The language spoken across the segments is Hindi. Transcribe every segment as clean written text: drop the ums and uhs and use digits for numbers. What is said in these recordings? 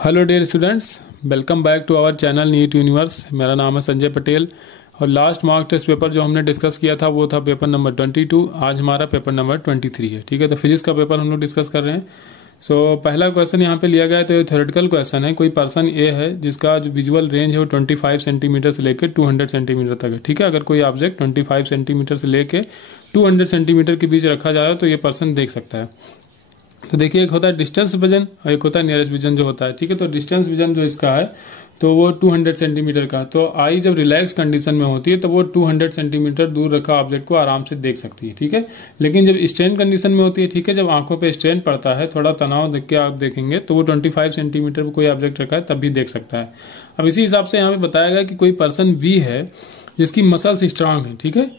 Hello dear students, welcome back to our channel NEET Universe. मेरा नाम है संजय पटेल और लास्ट मॉक टेस्ट पेपर जो हमने डिस्कस किया था वो था पेपर नंबर 22। आज हमारा पेपर नंबर 23 है। ठीक है, तो फिजिक्स का पेपर हम लोग डिस्कस कर रहे हैं। पहला क्वेश्चन यहाँ पे लिया गया है, तो ये थ्योरेटिकल क्वेश्चन है। कोई पर्सन ए है जिसका जो विजुअल रेंज है वो 25 सेंटीमीटर से लेकर 200 सेंटीमीटर तक है। ठीक है, अगर कोई ऑब्जेक्ट 25 सेंटीमीटर से लेकर 200 सेंटीमीटर के बीच रखा जा रहा है तो ये पर्सन देख सकता है। तो देखिए, एक होता है डिस्टेंस विजन और एक होता है नियरेस्ट विजन जो होता है। ठीक है, तो डिस्टेंस विजन जो इसका है तो वो 200 सेंटीमीटर का। तो आई जब रिलैक्स कंडीशन में होती है तो वो 200 सेंटीमीटर दूर रखा ऑब्जेक्ट को आराम से देख सकती है। ठीक है, लेकिन जब स्ट्रेन कंडीशन में होती है, ठीक है, जब आंखों पे स्ट्रेन पड़ता है, थोड़ा तनाव देख के आप देखेंगे तो वो 25 सेंटीमीटर पर कोई ऑब्जेक्ट रखा है तब भी देख सकता है। अब इसी हिसाब से यहाँ पे बताया गया कि कोई पर्सन बी है जिसकी मसल्स स्ट्रांग है। ठीक है,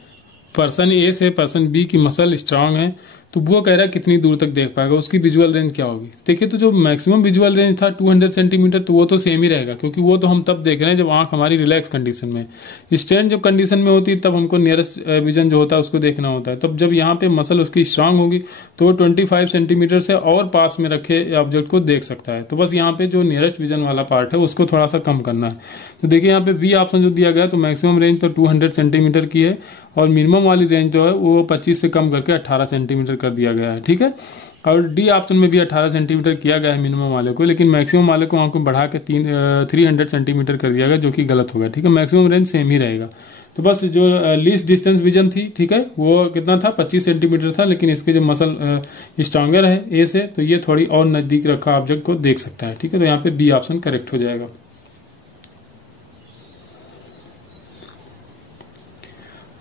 पर्सन ए से पर्सन बी की मसल स्ट्रांग है, तो वो कह रहा है कितनी दूर तक देख पाएगा, उसकी विजुअल रेंज क्या होगी। देखिए, तो जो मैक्सिमम विजुअल रेंज था 200 सेंटीमीटर, तो वो तो सेम ही रहेगा क्योंकि वो तो हम तब देख रहे हैं जब आंख हमारी रिलैक्स कंडीशन में। स्ट्रेन जब कंडीशन में होती है तब हमको नियरेस्ट विजन जो होता है उसको देखना होता है। तब जब यहाँ पे मसल उसकी स्ट्रांग होगी तो वो 25 सेंटीमीटर से और पास में रखे ऑब्जेक्ट को देख सकता है। तो बस यहाँ पे जो नियरेस्ट विजन वाला पार्ट है उसको थोड़ा सा कम करना है। तो देखिए, यहाँ पे बी ऑप्शन जो दिया गया तो मैक्सिमम रेंज तो 200 सेंटीमीटर की है और मिनिमम वाली रेंज जो है वो 25 से कम करके 18 सेंटीमीटर कर दिया गया है। ठीक है, और डी ऑप्शन में भी 18 सेंटीमीटर किया गया है मिनिमम वाले को, लेकिन मैक्सिमम वाले को हमको बढ़ा के 300 सेंटीमीटर कर दिया गया, जो कि गलत होगा। ठीक है, मैक्सिमम रेंज सेम ही रहेगा। तो बस जो लीस्ट डिस्टेंस विजन थी, ठीक है, वो कितना था, 25 सेंटीमीटर था, लेकिन इसके जो मसल स्ट्रांगर है ए से, तो ये थोड़ी और नजदीक रखा ऑब्जेक्ट को देख सकता है। ठीक है, तो यहाँ पे बी ऑप्शन करेक्ट हो जाएगा।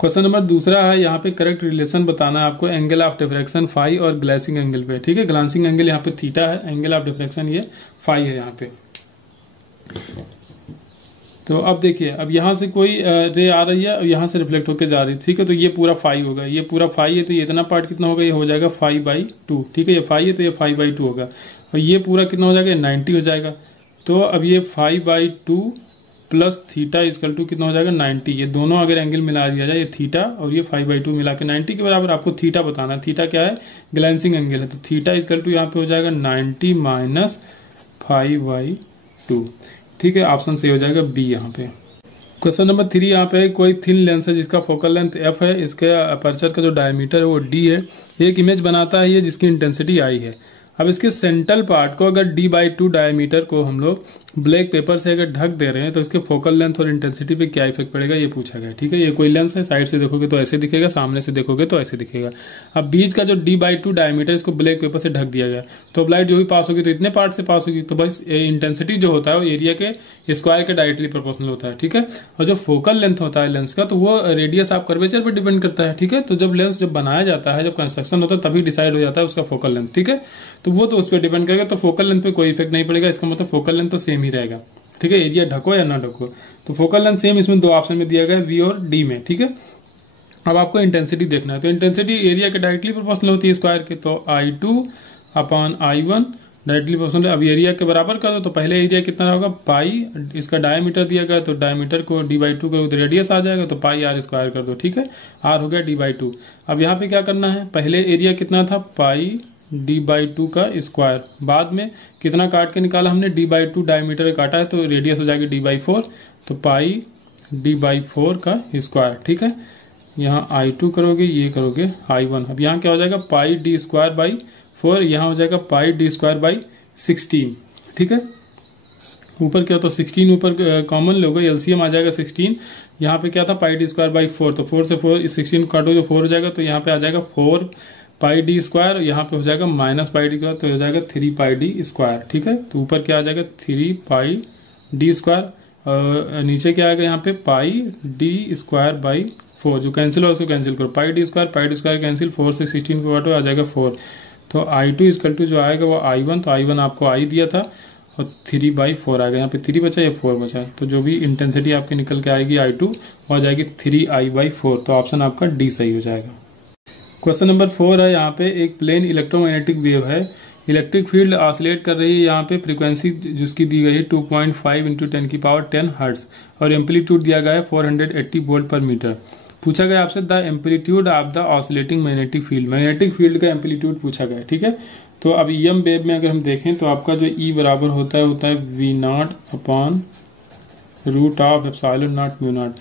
क्वेश्चन नंबर दूसरा है, यहाँ पे करेक्ट रिलेशन बताना है आपको एंगल ऑफ डिफ्रैक्शन फाई और ग्लासिंग एंगल पे। ठीक है, ग्लासिंग एंगल यहाँ पे थीटा है, एंगल ऑफ डिफ्रैक्शन ये फाई है यहाँ पे। तो अब देखिए, अब यहाँ से कोई रे आ रही है और यहाँ से रिफ्लेक्ट होकर जा रही है। ठीक है, तो ये पूरा फाई होगा, ये पूरा फाई है, तो ये इतना पार्ट कितना होगा, ये हो जाएगा 5/2। ठीक है, ये फाई है तो ये 5/2 होगा और ये पूरा कितना हो जाएगा, 90 हो जाएगा। तो अब ये 5/2 प्लस थीटा इजकल टू कितना हो जाएगा, 90। ये दोनों अगर एंगल मिला दिया जाए, ये थीटा और ये 5/2 मिला के 90 के बराबर आपको थीटा बताना है। थीटा क्या है, ग्लांसिंग एंगल है, तो थीटा इजकल टू यहाँ पे हो जाएगा 90 माइनस 5/2। ठीक है, ऑप्शन सही हो जाएगा बी यहाँ पे। क्वेश्चन नंबर 3 यहाँ पे कोई थिन लेंस है जिसका फोकल लेंथ एफ है, इसके अपर्चर का जो डायमीटर है वो डी है, एक इमेज बनाता है ये जिसकी इंटेंसिटी आई है। अब इसके सेंट्रल पार्ट को अगर d/2 डायमीटर को हम लोग ब्लैक पेपर से अगर ढक दे रहे हैं तो इसके फोकल लेंथ और इंटेंसिटी पे क्या इफेक्ट पड़ेगा, ये पूछा गया। ठीक है, ये कोई लेंस है, साइड से देखोगे तो ऐसे दिखेगा, सामने से देखोगे तो ऐसे दिखेगा। अब बीच का जो d/2 डायमीटर इसको ब्लैक पेपर से ढक दिया गया, तो अब लाइट जो भी पास होगी तो इतने पार्ट से पास होगी, तो बस इंटेंसिटी जो होता है वो एरिया के स्क्वायर के डायरेक्टली प्रोपोर्शनल होता है। ठीक है, और जो फोकल लेंथ होता है लेंस का तो वो रेडियस ऑफ कर्वेचर पर डिपेंड करता है। ठीक है, तो जब लेंस जब बनाया जाता है, जब कंस्ट्रक्शन होता है, तभी डिसाइड हो जाता है उसका फोकल लेंथ। ठीक है, तो वो तो उस पर डिपेंड करेगा, तो फोकल लेंथ पे कोई इफेक्ट नहीं पड़ेगा, इसका मतलब फोकल लेंथ तो सेम ही रहेगा। ठीक है, एरिया ढको या ना ढको, तो फोकल लेंथ सेम इसमें दो ऑप्शन में दिया गया है, वी और डी में। ठीक है, अब आपको इंटेंसिटी देखना है, तो इंटेंसिटी एरिया के डायरेक्टली प्रोपोर्शनल होती है स्क्वायर के, तो I2/I1 डायरेक्टली प्रोपोर्शनल। अब एरिया के बराबर कर दो, तो पहले एरिया कितना होगा, पाई, इसका डायमीटर दिया गया तो डायमीटर को d/2 करो तो रेडियस आ जाएगा, तो पाई r स्क्वायर कर दो। ठीक है, r हो गया d/2। अब यहाँ पे क्या करना है, पहले एरिया कितना था, पाई d/2 का स्क्वायर, बाद में कितना काट के निकाला हमने, d/2 डायमीटर काटा है तो रेडियस हो जाएगी d/4, तो पाई d/4 का स्क्वायर। ठीक है, यहाँ I2 करोगे, ये करोगे I1। अब यहाँ क्या हो जाएगा, पाई d²/4, यहाँ हो जाएगा पाई d²/16। ठीक है, ऊपर क्या, तो 16 ऊपर कॉमन लोगे, एलसीएम आ जाएगा 16। यहाँ पे क्या था, पाई d²/4, तो 4 से 16 काटो जो 4 हो जाएगा, तो यहाँ पे आ जाएगा 4 पाई d², यहाँ पे हो जाएगा माइनस पाई d², तो हो जाएगा 3 पाई d²। ठीक है, तो ऊपर क्या आ जाएगा, 3 पाई d², और नीचे क्या आएगा, यहाँ पे पाई d²/4, जो कैंसिल हो उसको कैंसिल करो, पाई d² कैंसिल, 4 से 16 को काटो, आ जाएगा 4। तो I2 इक्वल टू जो आएगा वो I1, तो I1 आपको I दिया था और 3/4 आएगा, यहाँ पे 3 बचा या 4 बचा, तो जो भी इंटेंसिटी आपकी निकल के आएगी I2 वो आ जाएगी 3I/4, तो ऑप्शन आपका डी सही हो जाएगा। क्वेश्चन नंबर 4 है, यहाँ पे एक प्लेन इलेक्ट्रोमैग्नेटिक वेव है, इलेक्ट्रिक फील्ड ऑसिलेट कर रही है, यहाँ पे फ्रीक्वेंसी जिसकी दी गई है 2.5 × 10⁻10 हर्ट्ज और एम्पलीट्यूड दिया गया है 480 वोल्ट पर मीटर। पूछा गया आपसे the amplitude of the oscillating magnetic field, magnetic field का एम्पलीट्यूड पूछा गया। ठीक है, तो अब EM वेव में अगर हम देखें तो आपका जो E बराबर होता है V0 upon root of epsilon not mu not.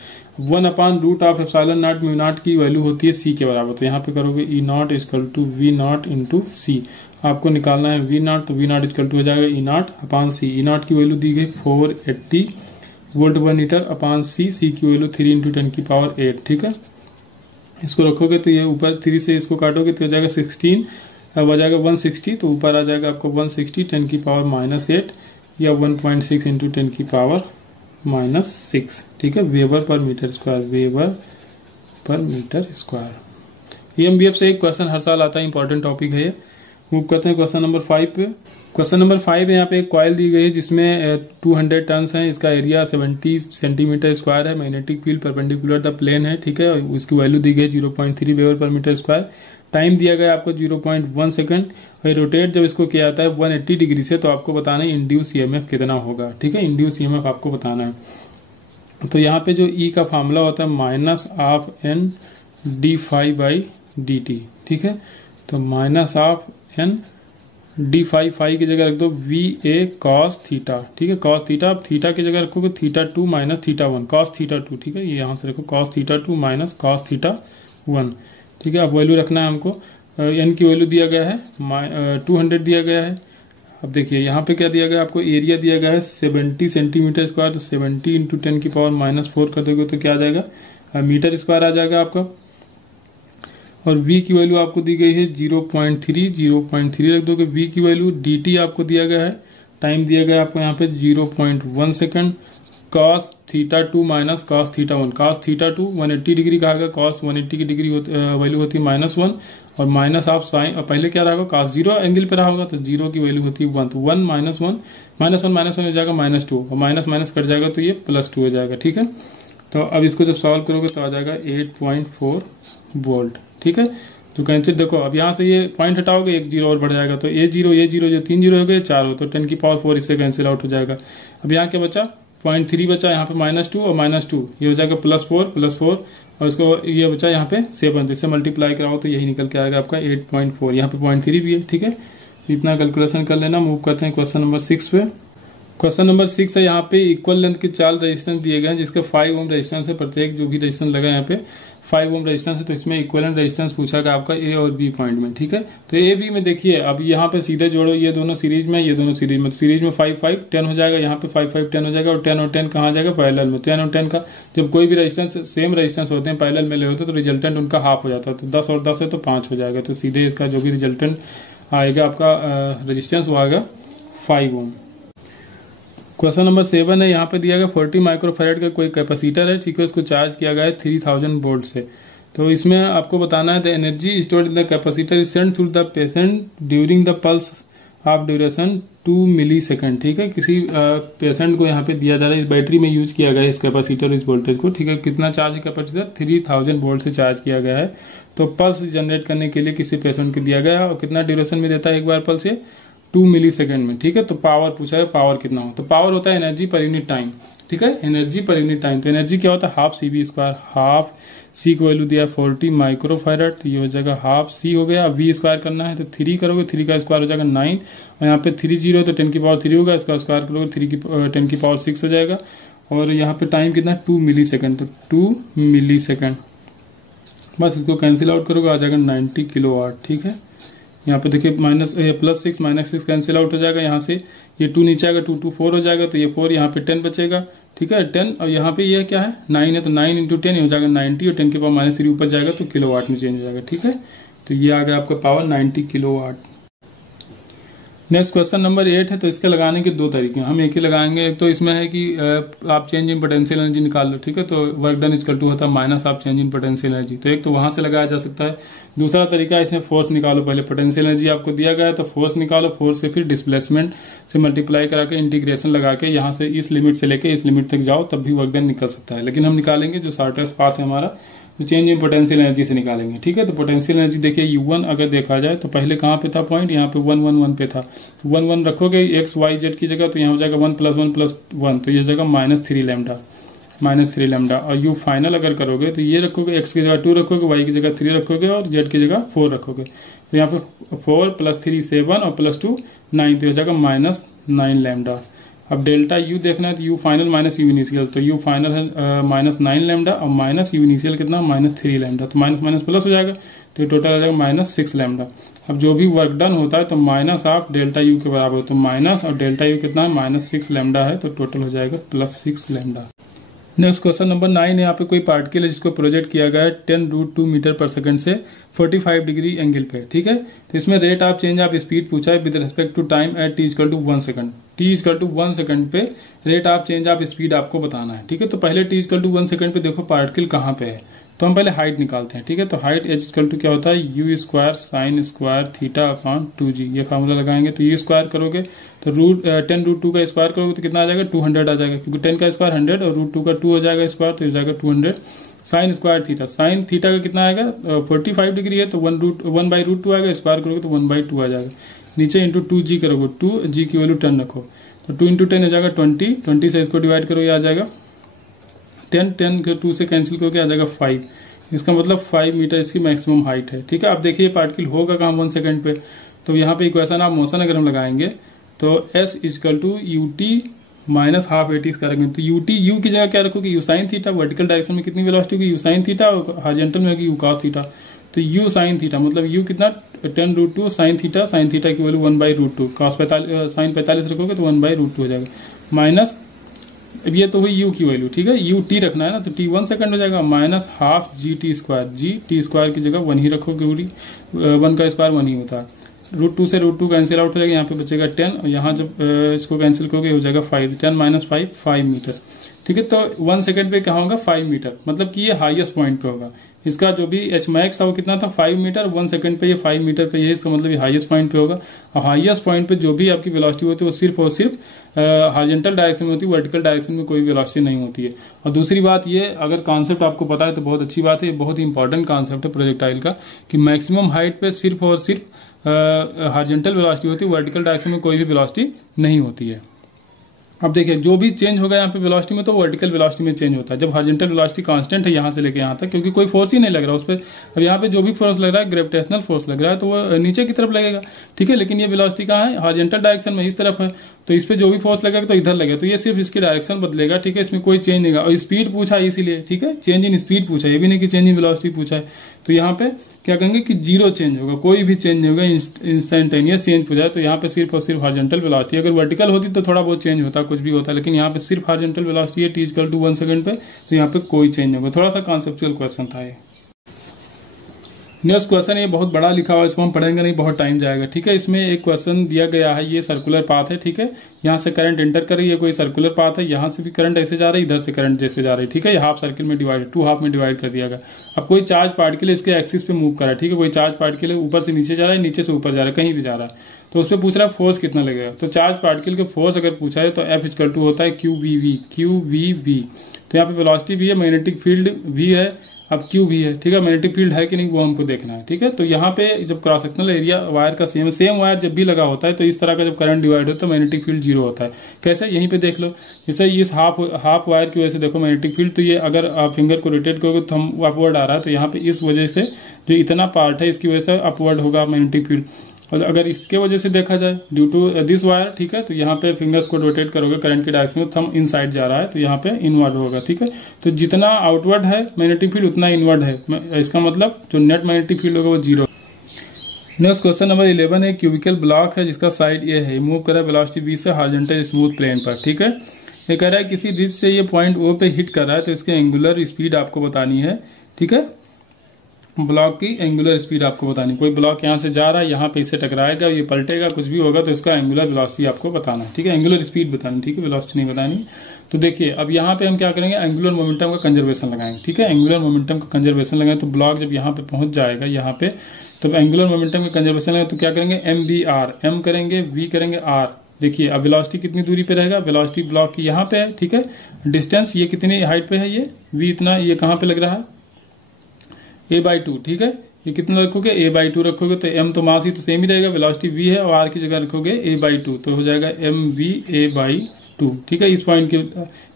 1 upon root of epsilon not mu not की वैल्यू होती है C के बराबर। तो यहाँ पे करोगे E0 equal to V0 into C। आपको निकालना है V0, तो V0 इक्वल टू हो जाएगा E0 अपॉन C। E0 की वैल्यू दी गई 480 वोल्ट पर मीटर अपॉन C की वैल्यू 3 इंटू 10 की पावर 8। ठीक है, इसको रखोगे तो ये ऊपर 3 से इसको काटोगे तो हो जाएगा 16, अब आ जाएगा 160, तो ऊपर आ जाएगा आपको 160 10 की पावर -8 या 1.6 इंटू 10 की पावर -6। ठीक है, weber per metre square, weber per metre square. EMBF से एक क्वेश्चन हर साल आता है, इंपॉर्टेंट टॉपिक है ये। मूव करते हैं क्वेश्चन नंबर 5 पे। क्वेश्चन नंबर 5 यहाँ पे एक कॉइल दी गई है जिसमें 200 टन्स है, इसका एरिया 70 सेंटीमीटर स्क्वायर है, magnetic field perpendicular the plane है। ठीक है, उसकी वैल्यू दी गई 0.3 weber per metre square. Time दिया गया आपको 0.1 सेकंड। और रोटेट जब इसको किया जाता है 180 डिग्री से, तो आपको बताना है इंड्यूस EMF कितना होगा। ठीक है, इंड्यूस EMF आपको बताना है। तो यहाँ पे जो E का फॉर्मूला होता है -n d∅dt। ठीक है, तो -n d∅ की जगह रख दो VA cos थीटा। ठीक है, cos थीटा, अब थीटा की जगह रखोगे θ2 - θ1 cos θ2। ठीक है, ये यहाँ से रखो cos θ2 - cos θ1। ठीक है, अब वैल्यू रखना है हमको। n की वैल्यू दिया गया है 200 दिया गया है। अब देखिए यहाँ पे क्या दिया गया आपको, एरिया दिया गया है 70 सेंटीमीटर स्क्वायर, तो 70 इंटू 10 की पावर -4 कर दोगे तो क्या आ जाएगा, मीटर स्क्वायर आ जाएगा आपका। और V की वैल्यू आपको दी गई है 0.3 रख दोगे V की वैल्यू। dt आपको दिया गया है, टाइम दिया गया आपको यहाँ पे 0.1 second. cos θ2 - cos θ1, cos θ2 180 degree का आएगा, cos 180 की डिग्री वैल्यू होती है -1, और माइनस ऑफ साइन पहले क्या रहेगा, cos 0 एंगल पे रहा होगा, तो 0 की वैल्यू होती है 1, तो 1 -1 हो जाएगा -2, और माइनस कट जाएगा तो ये +2 हो जाएगा। ठीक है, तो अब इसको जब सॉल्व करोगे तो आ जाएगा 8.4 वोल्ट। ठीक है, तो कैंसिल देखो, अब यहाँ से ये पॉइंट हटाओगे, एक 0 और बढ़ जाएगा, तो ये जीरो जो 3 0 हो गए 4 हो, तो 10 की पावर 4 इससे कैंसिल आउट हो जाएगा। अब यहाँ क्या बचा, 0.3 बचा, यहाँ पे -2 और -2, ये हो जाएगा +4, और इसको ये बचा यहाँ पे 7, तो इससे मल्टीप्लाई कराओ तो यही निकल के आएगा आपका 8.4। यहाँ पे 0.3 भी है। ठीक है, इतना कैलकुलेशन कर लेना। मूव करते हैं क्वेश्चन नंबर 6 पे। क्वेश्चन नंबर 6 है, यहाँ पे इक्वल लेंथ के 4 रेजिस्टेंस दिए गए हैं, जिसके 5 ओम रेजिस्टेंस है। प्रत्येक जो भी रेजिस्टेंस लगा है यहाँ पे 5 ओम रेजिस्टेंस है, तो इसमें इक्विवेलेंट रेजिस्टेंस पूछा गया आपका A और B पॉइंट में। ठीक है, तो A B में देखिए, अब यहाँ पे सीधे जोड़ो, ये दोनों सीरीज में, ये दोनों सीरीज में, सीरीज में 5 5 10 हो जाएगा, यहाँ पे 5 5 10 हो जाएगा, और 10 और 10 कहाँ जाएगा, पैरेलल में। 10 और 10 का जब कोई भी रेजिस्टेंस सेम रेजिस्टेंस होते हैं पैरेलल में ले होते हैं, तो रिजल्टेंट उनका हाफ हो जाता है, तो 10 और 10 है तो 5 हो जाएगा, तो सीधे इसका जो भी रिजल्टेंट आएगा आपका रेजिस्टेंस वो आएगा 5 ओम। क्वेश्चन नंबर 7 है, यहाँ पे दिया गया 40 माइक्रोफैराड का कोई कैपेसिटर है। ठीक है, उसको चार्ज किया गया है 3000 वोल्ट से। तो इसमें आपको बताना है the energy stored in the capacitor is sent through the patient during the pulse of duration 2 millisecond. ठीक है, किसी पेशेंट को यहाँ पे दिया जा रहा है, इस बैटरी में यूज किया गया है इस कैपेसिटर, इस वोल्टेज को। ठीक है, कितना चार्ज है कैपेसिटर, 3000 वोल्ट से चार्ज किया गया है। तो पल्स जनरेट करने के लिए किसी पेशेंट को दिया गया है, और कितना ड्यूरेशन में देता है एक बार पल्स, 2 मिलीसेकंड में। ठीक है, तो पावर पूछा है, पावर कितना हो, तो पावर होता है एनर्जी पर यूनिट टाइम। ठीक है, एनर्जी पर यूनिट टाइम, तो एनर्जी क्या होता है, हाफ CV²। हाफ C की वैल्यू दिया 40 माइक्रोफैराड, तो ये हो जाएगा हाफ C हो गया। V स्क्वायर करना है तो 3 करोगे, 3 का स्क्वायर हो जाएगा 9, और यहाँ पे 3 0 तो 10 की पावर 3 होगा, इसका स्क्वायर करोगे 10 की पावर 6 हो जाएगा। और यहाँ पे टाइम कितना, 2 मिलीसेकंड, तो 2 मिलीसेकंड, बस इसको कैंसिल आउट करोगे, आ जाएगा 90 किलोवाट। ठीक है, यहाँ पे देखिए +6 -6 कैंसिल आउट हो जाएगा, यहाँ से ये 2 नीचे आएगा, 2 2 4 हो जाएगा, तो ये 4 यहाँ पे 10 बचेगा। ठीक है, 10, और यहाँ पे ये क्या है 9 है, तो 9 इंटू 10 हो जाएगा 90, और 10 के पावर -3 ऊपर जाएगा तो किलोवाट में चेंज हो जाएगा। ठीक है, तो ये आ गया आपका power 90 kilowatt. Next question number 8 है, तो इसके लगाने के 2 तरीके, हम एक ही लगाएंगे। एक तो इसमें है कि आप चेंज इन पोटेंशियल एनर्जी निकाल लो। ठीक है, तो वर्क डन इक्वल टू होता है माइनस आप चेंज इन पोटेंशियल एनर्जी, तो एक तो वहां से लगाया जा सकता है। दूसरा तरीका है, इसमें फोर्स निकालो, पहले पोटेंशियल एनर्जी आपको दिया गया है तो फोर्स निकालो, फोर्स से फिर डिस्प्लेसमेंट से मल्टीप्लाई करा के इंटीग्रेशन लगा के यहाँ से इस लिमिट से लेके इस लिमिट तक जाओ, तब भी वर्क डन निकल सकता है। लेकिन हम निकालेंगे जो शॉर्टेस्ट पाथ है हमारा, तो चेंज इन पोटेंशियल एनर्जी से निकालेंगे। ठीक है, तो पोटेंशियल एनर्जी देखिए U1 अगर देखा जाए तो पहले कहाँ पे था पॉइंट, यहाँ पे 1 1 1 पे था, तो 1 1 रखोगे x y z की जगह, तो यहाँ हो जाएगा 1 + 1 + 1, तो ये जगह -3 लैम्डा। और U फाइनल अगर करोगे तो ये रखोगे, x की जगह 2 रखोगे, y की जगह 3 रखोगे, और z की जगह 4 रखोगे। तो यहाँ पे 4 + 3 7 और +2 9, तो हो जाएगा -9 लैम्डा। अब डेल्टा यू देखना है तो you final minus you initial, तो यू फाइनल है -9 लैम्डा और माइनस यू इनिशियल कितना -3 लैम्डा, तो माइनस माइनस प्लस हो जाएगा, तो टोटल आ जाएगा -6 लैम्डा। अब जो भी वर्क डन होता है तो माइनस ऑफ डेल्टा यू के बराबर, तो माइनस और डेल्टा यू कितना है -6 लैम्डा है, तो टोटल हो जाएगा +6 लैम्डा। नेक्स्ट क्वेश्चन नंबर 9 है। यहाँ पे कोई पार्टिकल है जिसको प्रोजेक्ट किया गया है 10√2 मीटर पर सेकंड से 45 डिग्री एंगल पे, ठीक है। तो इसमें rate of change of speed पूछा है with respect to time at t = 1 second. t = 1 second पे rate of change of speed आपको बताना है, ठीक है। तो पहले t = 1 सेकंड पे देखो पार्टिकल कहाँ पे है, तो हम पहले हाइट निकालते हैं, ठीक है। तो हाइट h क्या होता है u² sin² θ/2g, ये फार्मूला लगाएंगे। तो u² करोगे तो 10√2 का स्क्वायर करोगे तो कितना आ जाएगा 200 आ जाएगा, क्योंकि 10 का स्क्वायर 100 और √2 का 2 हो जाएगा स्क्वायर, तो हो जाएगा 200 sin² थीटा। साइन थीटा का कितना आएगा 45 डिग्री है, तो 1/√2 आएगा, स्क्वायर करोगे तो 1/2 आ जाएगा। नीचे इंटू 2g करोगे, 2g की वैल्यू 10 रखो, तो 2 × 10 हो जाएगा 20 से इसको डिवाइड करोगे आ जाएगा 10 के 2 से कैंसिल करके आ जाएगा 5, इसका मतलब 5 मीटर इसकी मैक्सिमम हाइट है, ठीक है। आप देखिए पार्टिकल होगा कहाँ 1 सेकंड पे, तो यहाँ पे इक्वेशन ऑफ मोशन अगर हम लगाएंगे तो s = ut -12 AT करेंगे, तो ut u की जगह क्या रखोगे u sin theta, vertical direction में कितनी वेलोसिटी होगी u sin थीटा और हॉरिजॉन्टल में होगी u cos थीटा, तो u sin थीटा मतलब u कितना 10√2 sin थीटा की वैल्यू 1/√2, cos sin 45 रखोगे तो 1/√2 हो जाएगा, माइनस अब ये तो हुई u की वैल्यू, ठीक है। ut रखना है ना, तो t 1 सेकंड हो जाएगा -12 gt², t² की जगह 1 ही रखोगे, 1 का स्क्वायर 1 ही होता है। √2 से √2 कैंसिल आउट हो जाएगा, यहाँ पे बचेगा 10 और यहाँ जब इसको कैंसिल करोगे हो जाएगा 5, 10 - 5 मीटर, ठीक है। तो 1 सेकंड पे क्या होगा 5 मीटर, मतलब कि ये हाईएस्ट पॉइंट पे होगा। इसका जो भी h मैक्स था वो कितना था 5 मीटर, 1 सेकंड पे ये 5 मीटर पे ये, इसका मतलब ये हाईएस्ट पॉइंट पे होगा। और हाईएस्ट पॉइंट पे जो भी आपकी वेलोसिटी होती है वो सिर्फ और सिर्फ हॉरिजॉन्टल डायरेक्शन में होती है, वर्टिकल डायरेक्शन में कोई वेलोसिटी नहीं होती है। और दूसरी बात ये, अगर कॉन्सेप्ट आपको पता है तो बहुत अच्छी बात है, बहुत ही इंपॉर्टेंट कॉन्सेप्ट है प्रोजेक्टाइल का, कि मैक्सिमम हाइट पे सिर्फ और सिर्फ हॉरिजॉन्टल वेलोसिटी होती है, वर्टिकल डायरेक्शन में कोई भी वेलोसिटी नहीं होती है। अब देखिए जो भी चेंज होगा यहाँ पे वेलोसिटी में तो वर्टिकल वेलोसिटी में चेंज होता है, जब हॉरिजॉन्टल वेलोसिटी कांस्टेंट है यहाँ से लेके यहाँ तक, क्योंकि कोई फोर्स ही नहीं लग रहा उस पर। अब यहाँ पे जो भी फोर्स लग रहा है ग्रेविटेशनल फोर्स लग रहा है, तो वो नीचे की तरफ लगेगा, ठीक है। लेकिन ये वेलोसिटी कहाँ है हॉरिजॉन्टल डायरेक्शन में, इस तरफ है, तो इस पे जो भी फोर्स लगेगा तो इधर लगेगा, तो ये सिर्फ इसकी डायरेक्शन बदलेगा, ठीक है। इसमें कोई चेंज नहीं। और स्पीड पूछा है इसीलिए, ठीक है, चेंज इन स्पीड पूछा है, ये भी नहीं कि चेंज इन वेलोसिटी पूछा है। तो यहाँ पे क्या कहेंगे कि 0 चेंज होगा, कोई भी चेंज नहीं होगा, इंस्टेंटेनियस चेंज पूछा है। तो यहाँ पे सिर्फ और सिर्फ हॉरिजॉन्टल वेलोसिटी, अगर वर्टिकल होती तो थोड़ा बहुत चेंज होता, कुछ भी होता, लेकिन यहाँ पे सिर्फ हॉरिजॉन्टल वेलोसिटी है, t = 1 सेकंड पे, तो यहाँ पे कोई चेंज नहीं होगा। थोड़ा सा कॉन्सेप्चुअल क्वेश्चन था ये। नेक्स्ट क्वेश्चन ये बहुत बड़ा लिखा हुआ है, इसको हम पढ़ेंगे नहीं, बहुत टाइम जाएगा, ठीक है। इसमें एक क्वेश्चन दिया गया है, ये सर्कुलर पाथ है, ठीक है। यहाँ से करंट एंटर कर रही है, कोई सर्कुलर पाथ है, यहाँ से भी करंट ऐसे जा रही है, इधर से करंट जैसे जा रही है, ठीक है। ये हाफ सर्किल में डिवाइड, 2 हाफ में डिवाइड कर दिया गया। अब कोई चार्ज पार्टिकल इसके एक्सिस पे मूव कर रहा है, ठीक है। कोई चार्ज पार्टिकल ऊपर से नीचे जा रहा है, नीचे से ऊपर जा रहा है, कहीं भी जा रहा है, तो उसपे पूछ रहा है फोर्स कितना लगेगा। तो चार्ज पार्टिकल के फोर्स अगर पूछा है तो F = होता है QVV। तो यहाँ पे वेलोसिटी भी है, मैग्नेटिक फील्ड भी है, अब Q भी है, ठीक है। मैग्नेटिक फील्ड है कि नहीं वो हमको देखना है, ठीक है। तो यहाँ पे जब क्रॉस सेक्शनल एरिया वायर का सेम वायर जब भी लगा होता है तो इस तरह का जब करंट डिवाइड होता है तो मैग्नेटिक फील्ड 0 होता है। कैसे, यहीं पे देख लो, जैसे इस हाफ वायर की वजह से देखो मैग्नेटिक फील्ड, तो ये अगर आप फिंगर को रोटेट करोगे तो हम अपवर्ड आ रहा है, तो यहाँ पे इस वजह से जो इतना पार्ट है इसकी वजह से अपवर्ड होगा मैग्नेटिक फील्ड। और अगर इसके वजह से देखा जाए ड्यू टू दिस वायर, ठीक है, तो यहाँ पे फिंगर्स को रोटेट करोगे करंट की डायरेक्शन में, थंब इनसाइड जा रहा है तो यहाँ पे इनवर्ड होगा, ठीक है। तो जितना आउटवर्ड है मैग्नेटिक फील्ड उतना इनवर्ड है, इसका मतलब जो नेट मैग्नेटिक फील्ड होगा वो 0। नेक्स्ट क्वेश्चन नंबर 11 है, क्यूबिकल ब्लॉक है जिसका साइड ए है, मूव कर रहा है वेलोसिटी v से हॉरिजॉन्टल स्मूथ प्लेन पर, ठीक है। ये कह रहा है किसी डिस्क से ये पॉइंट O पे हिट कर रहा है, तो इसके एंगुलर स्पीड आपको बतानी है, ठीक है। ब्लॉक की एंगुलर स्पीड आपको बतानी, कोई ब्लॉक यहाँ से जा रहा है, यहाँ पे इससे टकराएगा, ये पलटेगा, कुछ भी होगा, तो इसका एंगुलर वेलोसिटी आपको बताना है, ठीक है। एंगुलर स्पीड बतानी, ठीक है, वेलोसिटी नहीं बतानी। तो देखिए अब यहाँ पे हम क्या करेंगे, एंगुलर मोमेंटम का कंजर्वेशन लगाएंगे, ठीक है। एंगुलर मोमेंटम का कंजर्वेशन लगाएंगे तो ब्लॉक जब यहाँ पे पहुंच जाएगा, यहाँ पे तो एंगुलर मोमेंटम का कंजर्वेशन लगाएंगे तो क्या करेंगे, MVR, M करेंगे, V करेंगे, R। देखिए अब वेलोसिटी कितनी दूरी पे रहेगा, वेलोसिटी ब्लॉक की यहाँ पे है, ठीक है। डिस्टेंस ये कितनी हाइट पे है, ये V इतना, ये कहाँ पे लग रहा है a/2, ठीक है। ये कितना रखोगे, a/2 रखोगे, तो m तो मास ही तो सेम ही रहेगा, वेलोसिटी v है, और r की जगह रखोगे a/2, तो हो जाएगा mv a/2, ठीक है। इस पॉइंट के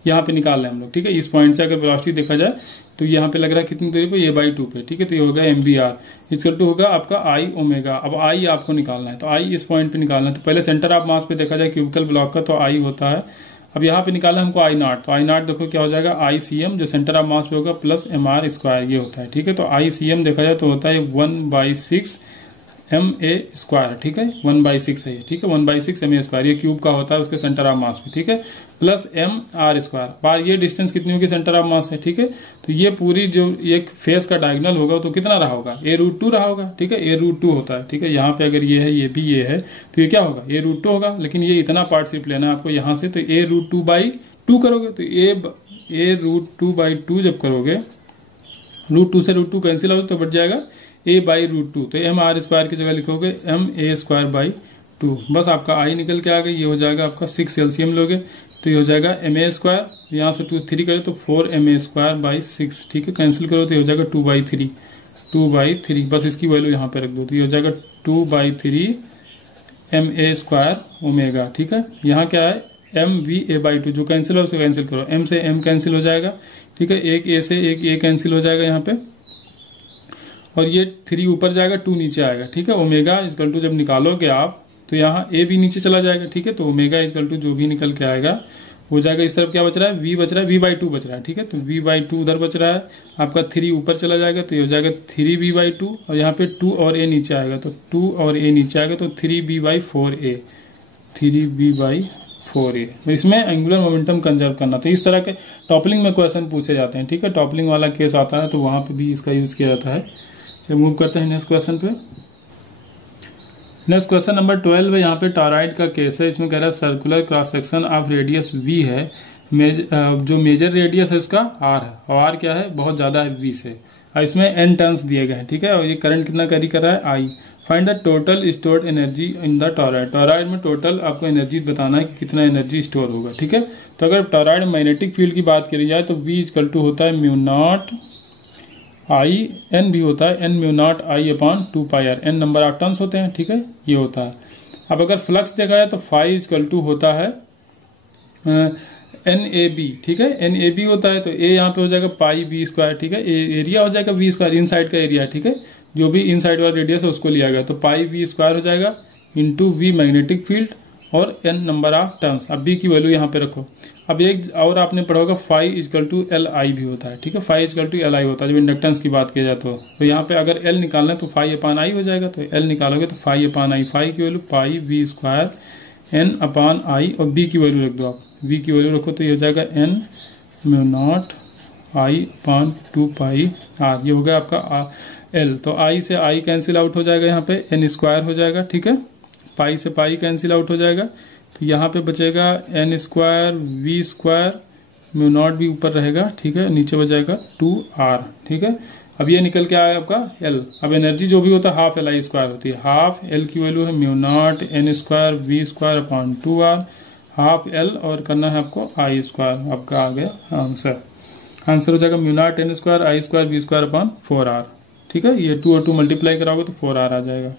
यहाँ पे निकाल रहे हैं हम लोग, ठीक है। इस पॉइंट से अगर वेलोसिटी देखा जाए तो यहाँ पे लग रहा है कितनी दूरी पे, a/2 पे, ठीक है। तो ये होगा mvr इक्वल टू होगा आपका I ओमेगा। अब I आपको निकालना है, तो I इस पॉइंट पे निकालना है। तो पहले सेंटर ऑफ मास पे देखा जाए क्यूबिकल ब्लॉक का, तो I होता है। अब यहाँ पे निकालना है हमको I0, तो I0 देखो क्या हो जाएगा, ICM जो सेंटर ऑफ मास पे होगा प्लस mr स्क्वायर, ये होता है, ठीक है। तो ICM देखा जाए तो होता है 1/6 ma स्क्वायर, ठीक है, 1/6 है, ठीक है, 1/6 ma स्क्वायर, ये क्यूब का होता है उसके सेंटर ऑफ मास पे, ठीक है, प्लस mr स्क्वायर बार ये डिस्टेंस कितनी होगी सेंटर ऑफ मास से, ठीक है। तो ये पूरी जो एक फेस का डायगोनल होगा तो कितना रहा होगा, a√2 रहा होगा, ठीक है, a√2 होता है, ठीक है। यहाँ पे अगर ये है, ये भी ये है, तो ये क्या होगा, a√2 होगा। लेकिन ये इतना पार्ट सिर्फ लेना है आपको यहाँ से, तो a√2/2 करोगे, तो a√2/2 जब करोगे, √2 से √2 कैंसिल हो तो बच जाएगा a/√2, तो mr स्क्वायर की जगह लिखोगे ma²/2। बस आपका I निकल के आ गई, ये हो जाएगा आपका 6 एलसीएम लोगे तो ये हो जाएगा ma स्क्वायर, यहाँ से 3 करो तो 4ma²/6, ठीक है, कैंसिल करो तो ये हो जाएगा 2/3, बस इसकी वैल्यू यहाँ पे रख दो, तो ये हो जाएगा 2/3 ma² ओमेगा, ठीक है। यहाँ क्या है mva/2, जो कैंसिल हो उसे कैंसिल करो, m से m कैंसिल हो जाएगा, ठीक है, एक a से एक a कैंसिल हो जाएगा यहाँ पे, और ये 3 ऊपर जाएगा 2 नीचे आएगा, ठीक है। ओमेगा इक्वल टू जब निकालोगे आप तो यहाँ a भी नीचे चला जाएगा, ठीक है। तो ओमेगा इक्वल टू जो भी निकल के आएगा हो जाएगा, इस तरफ क्या बच रहा है, v बच रहा है, v/2 बच रहा है, ठीक है। तो v/2 उधर बच रहा है, आपका 3 ऊपर चला जाएगा तो ये हो जाएगा 3v/2, और यहाँ पे 2 और a नीचे आएगा, तो 2 और a नीचे आएगा तो 3b/4a, 3b/4a। इसमें एंगुलर मोमेंटम कंजर्व करना, तो इस तरह के टॉपलिंग में क्वेश्चन पूछे जाते हैं, ठीक है। टॉपलिंग वाला केस आता है तो वहां पे भी इसका यूज किया जाता है। चलिए मूव करते हैं नेक्स्ट क्वेश्चन पे। नेक्स्ट क्वेश्चन नंबर 12 है, यहाँ पे टॉरॉइड का केस है। इसमें कह रहा है circular cross section of radius v है, जो मेजर रेडियस है इसका r है, और r क्या है, बहुत ज्यादा है v से, और इसमें n टर्न्स दिए गए हैं, ठीक है। और ये करंट कितना कैरी कर रहा है, I। Find the total stored energy in the torrid. Torrid में टोटल आपको एनर्जी बताना है कि कितना एनर्जी स्टोर होगा, ठीक है। तो अगर टॉरॉइड मैग्नेटिक फील्ड की बात करी जाए तो v इक्वल टू होता है μ0 I, n भी होता है n μ0 I/2πr, n number of turns होते हैं, ठीक है, ये होता है। अब अगर फ्लक्स देखा जाए तो फाई इक्वल टू होता है NAB, ठीक है, NAB होता है, तो a यहाँ पे हो जाएगा πb², ठीक है, एरिया हो जाएगा v², इन साइड का एरिया, ठीक है, जो भी इन साइड वाला रेडियस है उसको लिया गया, तो πb² हो जाएगा इंटू v मैग्नेटिक फील्ड और n नंबर ऑफ टर्न्स। अब b की वैल्यू यहाँ पे रखो। अब एक और आपने पढ़ा होगा फाई इक्वल टू LI भी होता है, ठीक है, फाई इक्वल टू LI होता है जब इंडक्टेंस की बात की जाए तो यहाँ पे अगर L निकालना है तो φ/I हो जाएगा, तो L निकालोगे तो φ/I, फाई की वैल्यू πb² n/I, और b की वैल्यू रख दो आप, v की वैल्यू रखो तो ये हो जाएगा n μ0 I/2πr, ये हो गया आपका L। तो I से I कैंसिल आउट हो जाएगा, यहाँ पे n² हो जाएगा, ठीक है, पाई से पाई कैंसिल आउट हो जाएगा, तो यहाँ पे बचेगा n² v² μ0 भी ऊपर रहेगा, ठीक है, नीचे बचेगा 2r, ठीक है। अब ये निकल के आया आपका L। अब एनर्जी जो भी होता है हाफ LI² होती है, हाफ L की वैल्यू है μ0 n² v²/2r, हाफ L, और करना है आपको I², आपका आ गया आंसर। आंसर हो जाएगा μ0 n² I² v²/4r, ठीक है। ये 2 और 2 मल्टीप्लाई कराओगे तो 4r आ जाएगा।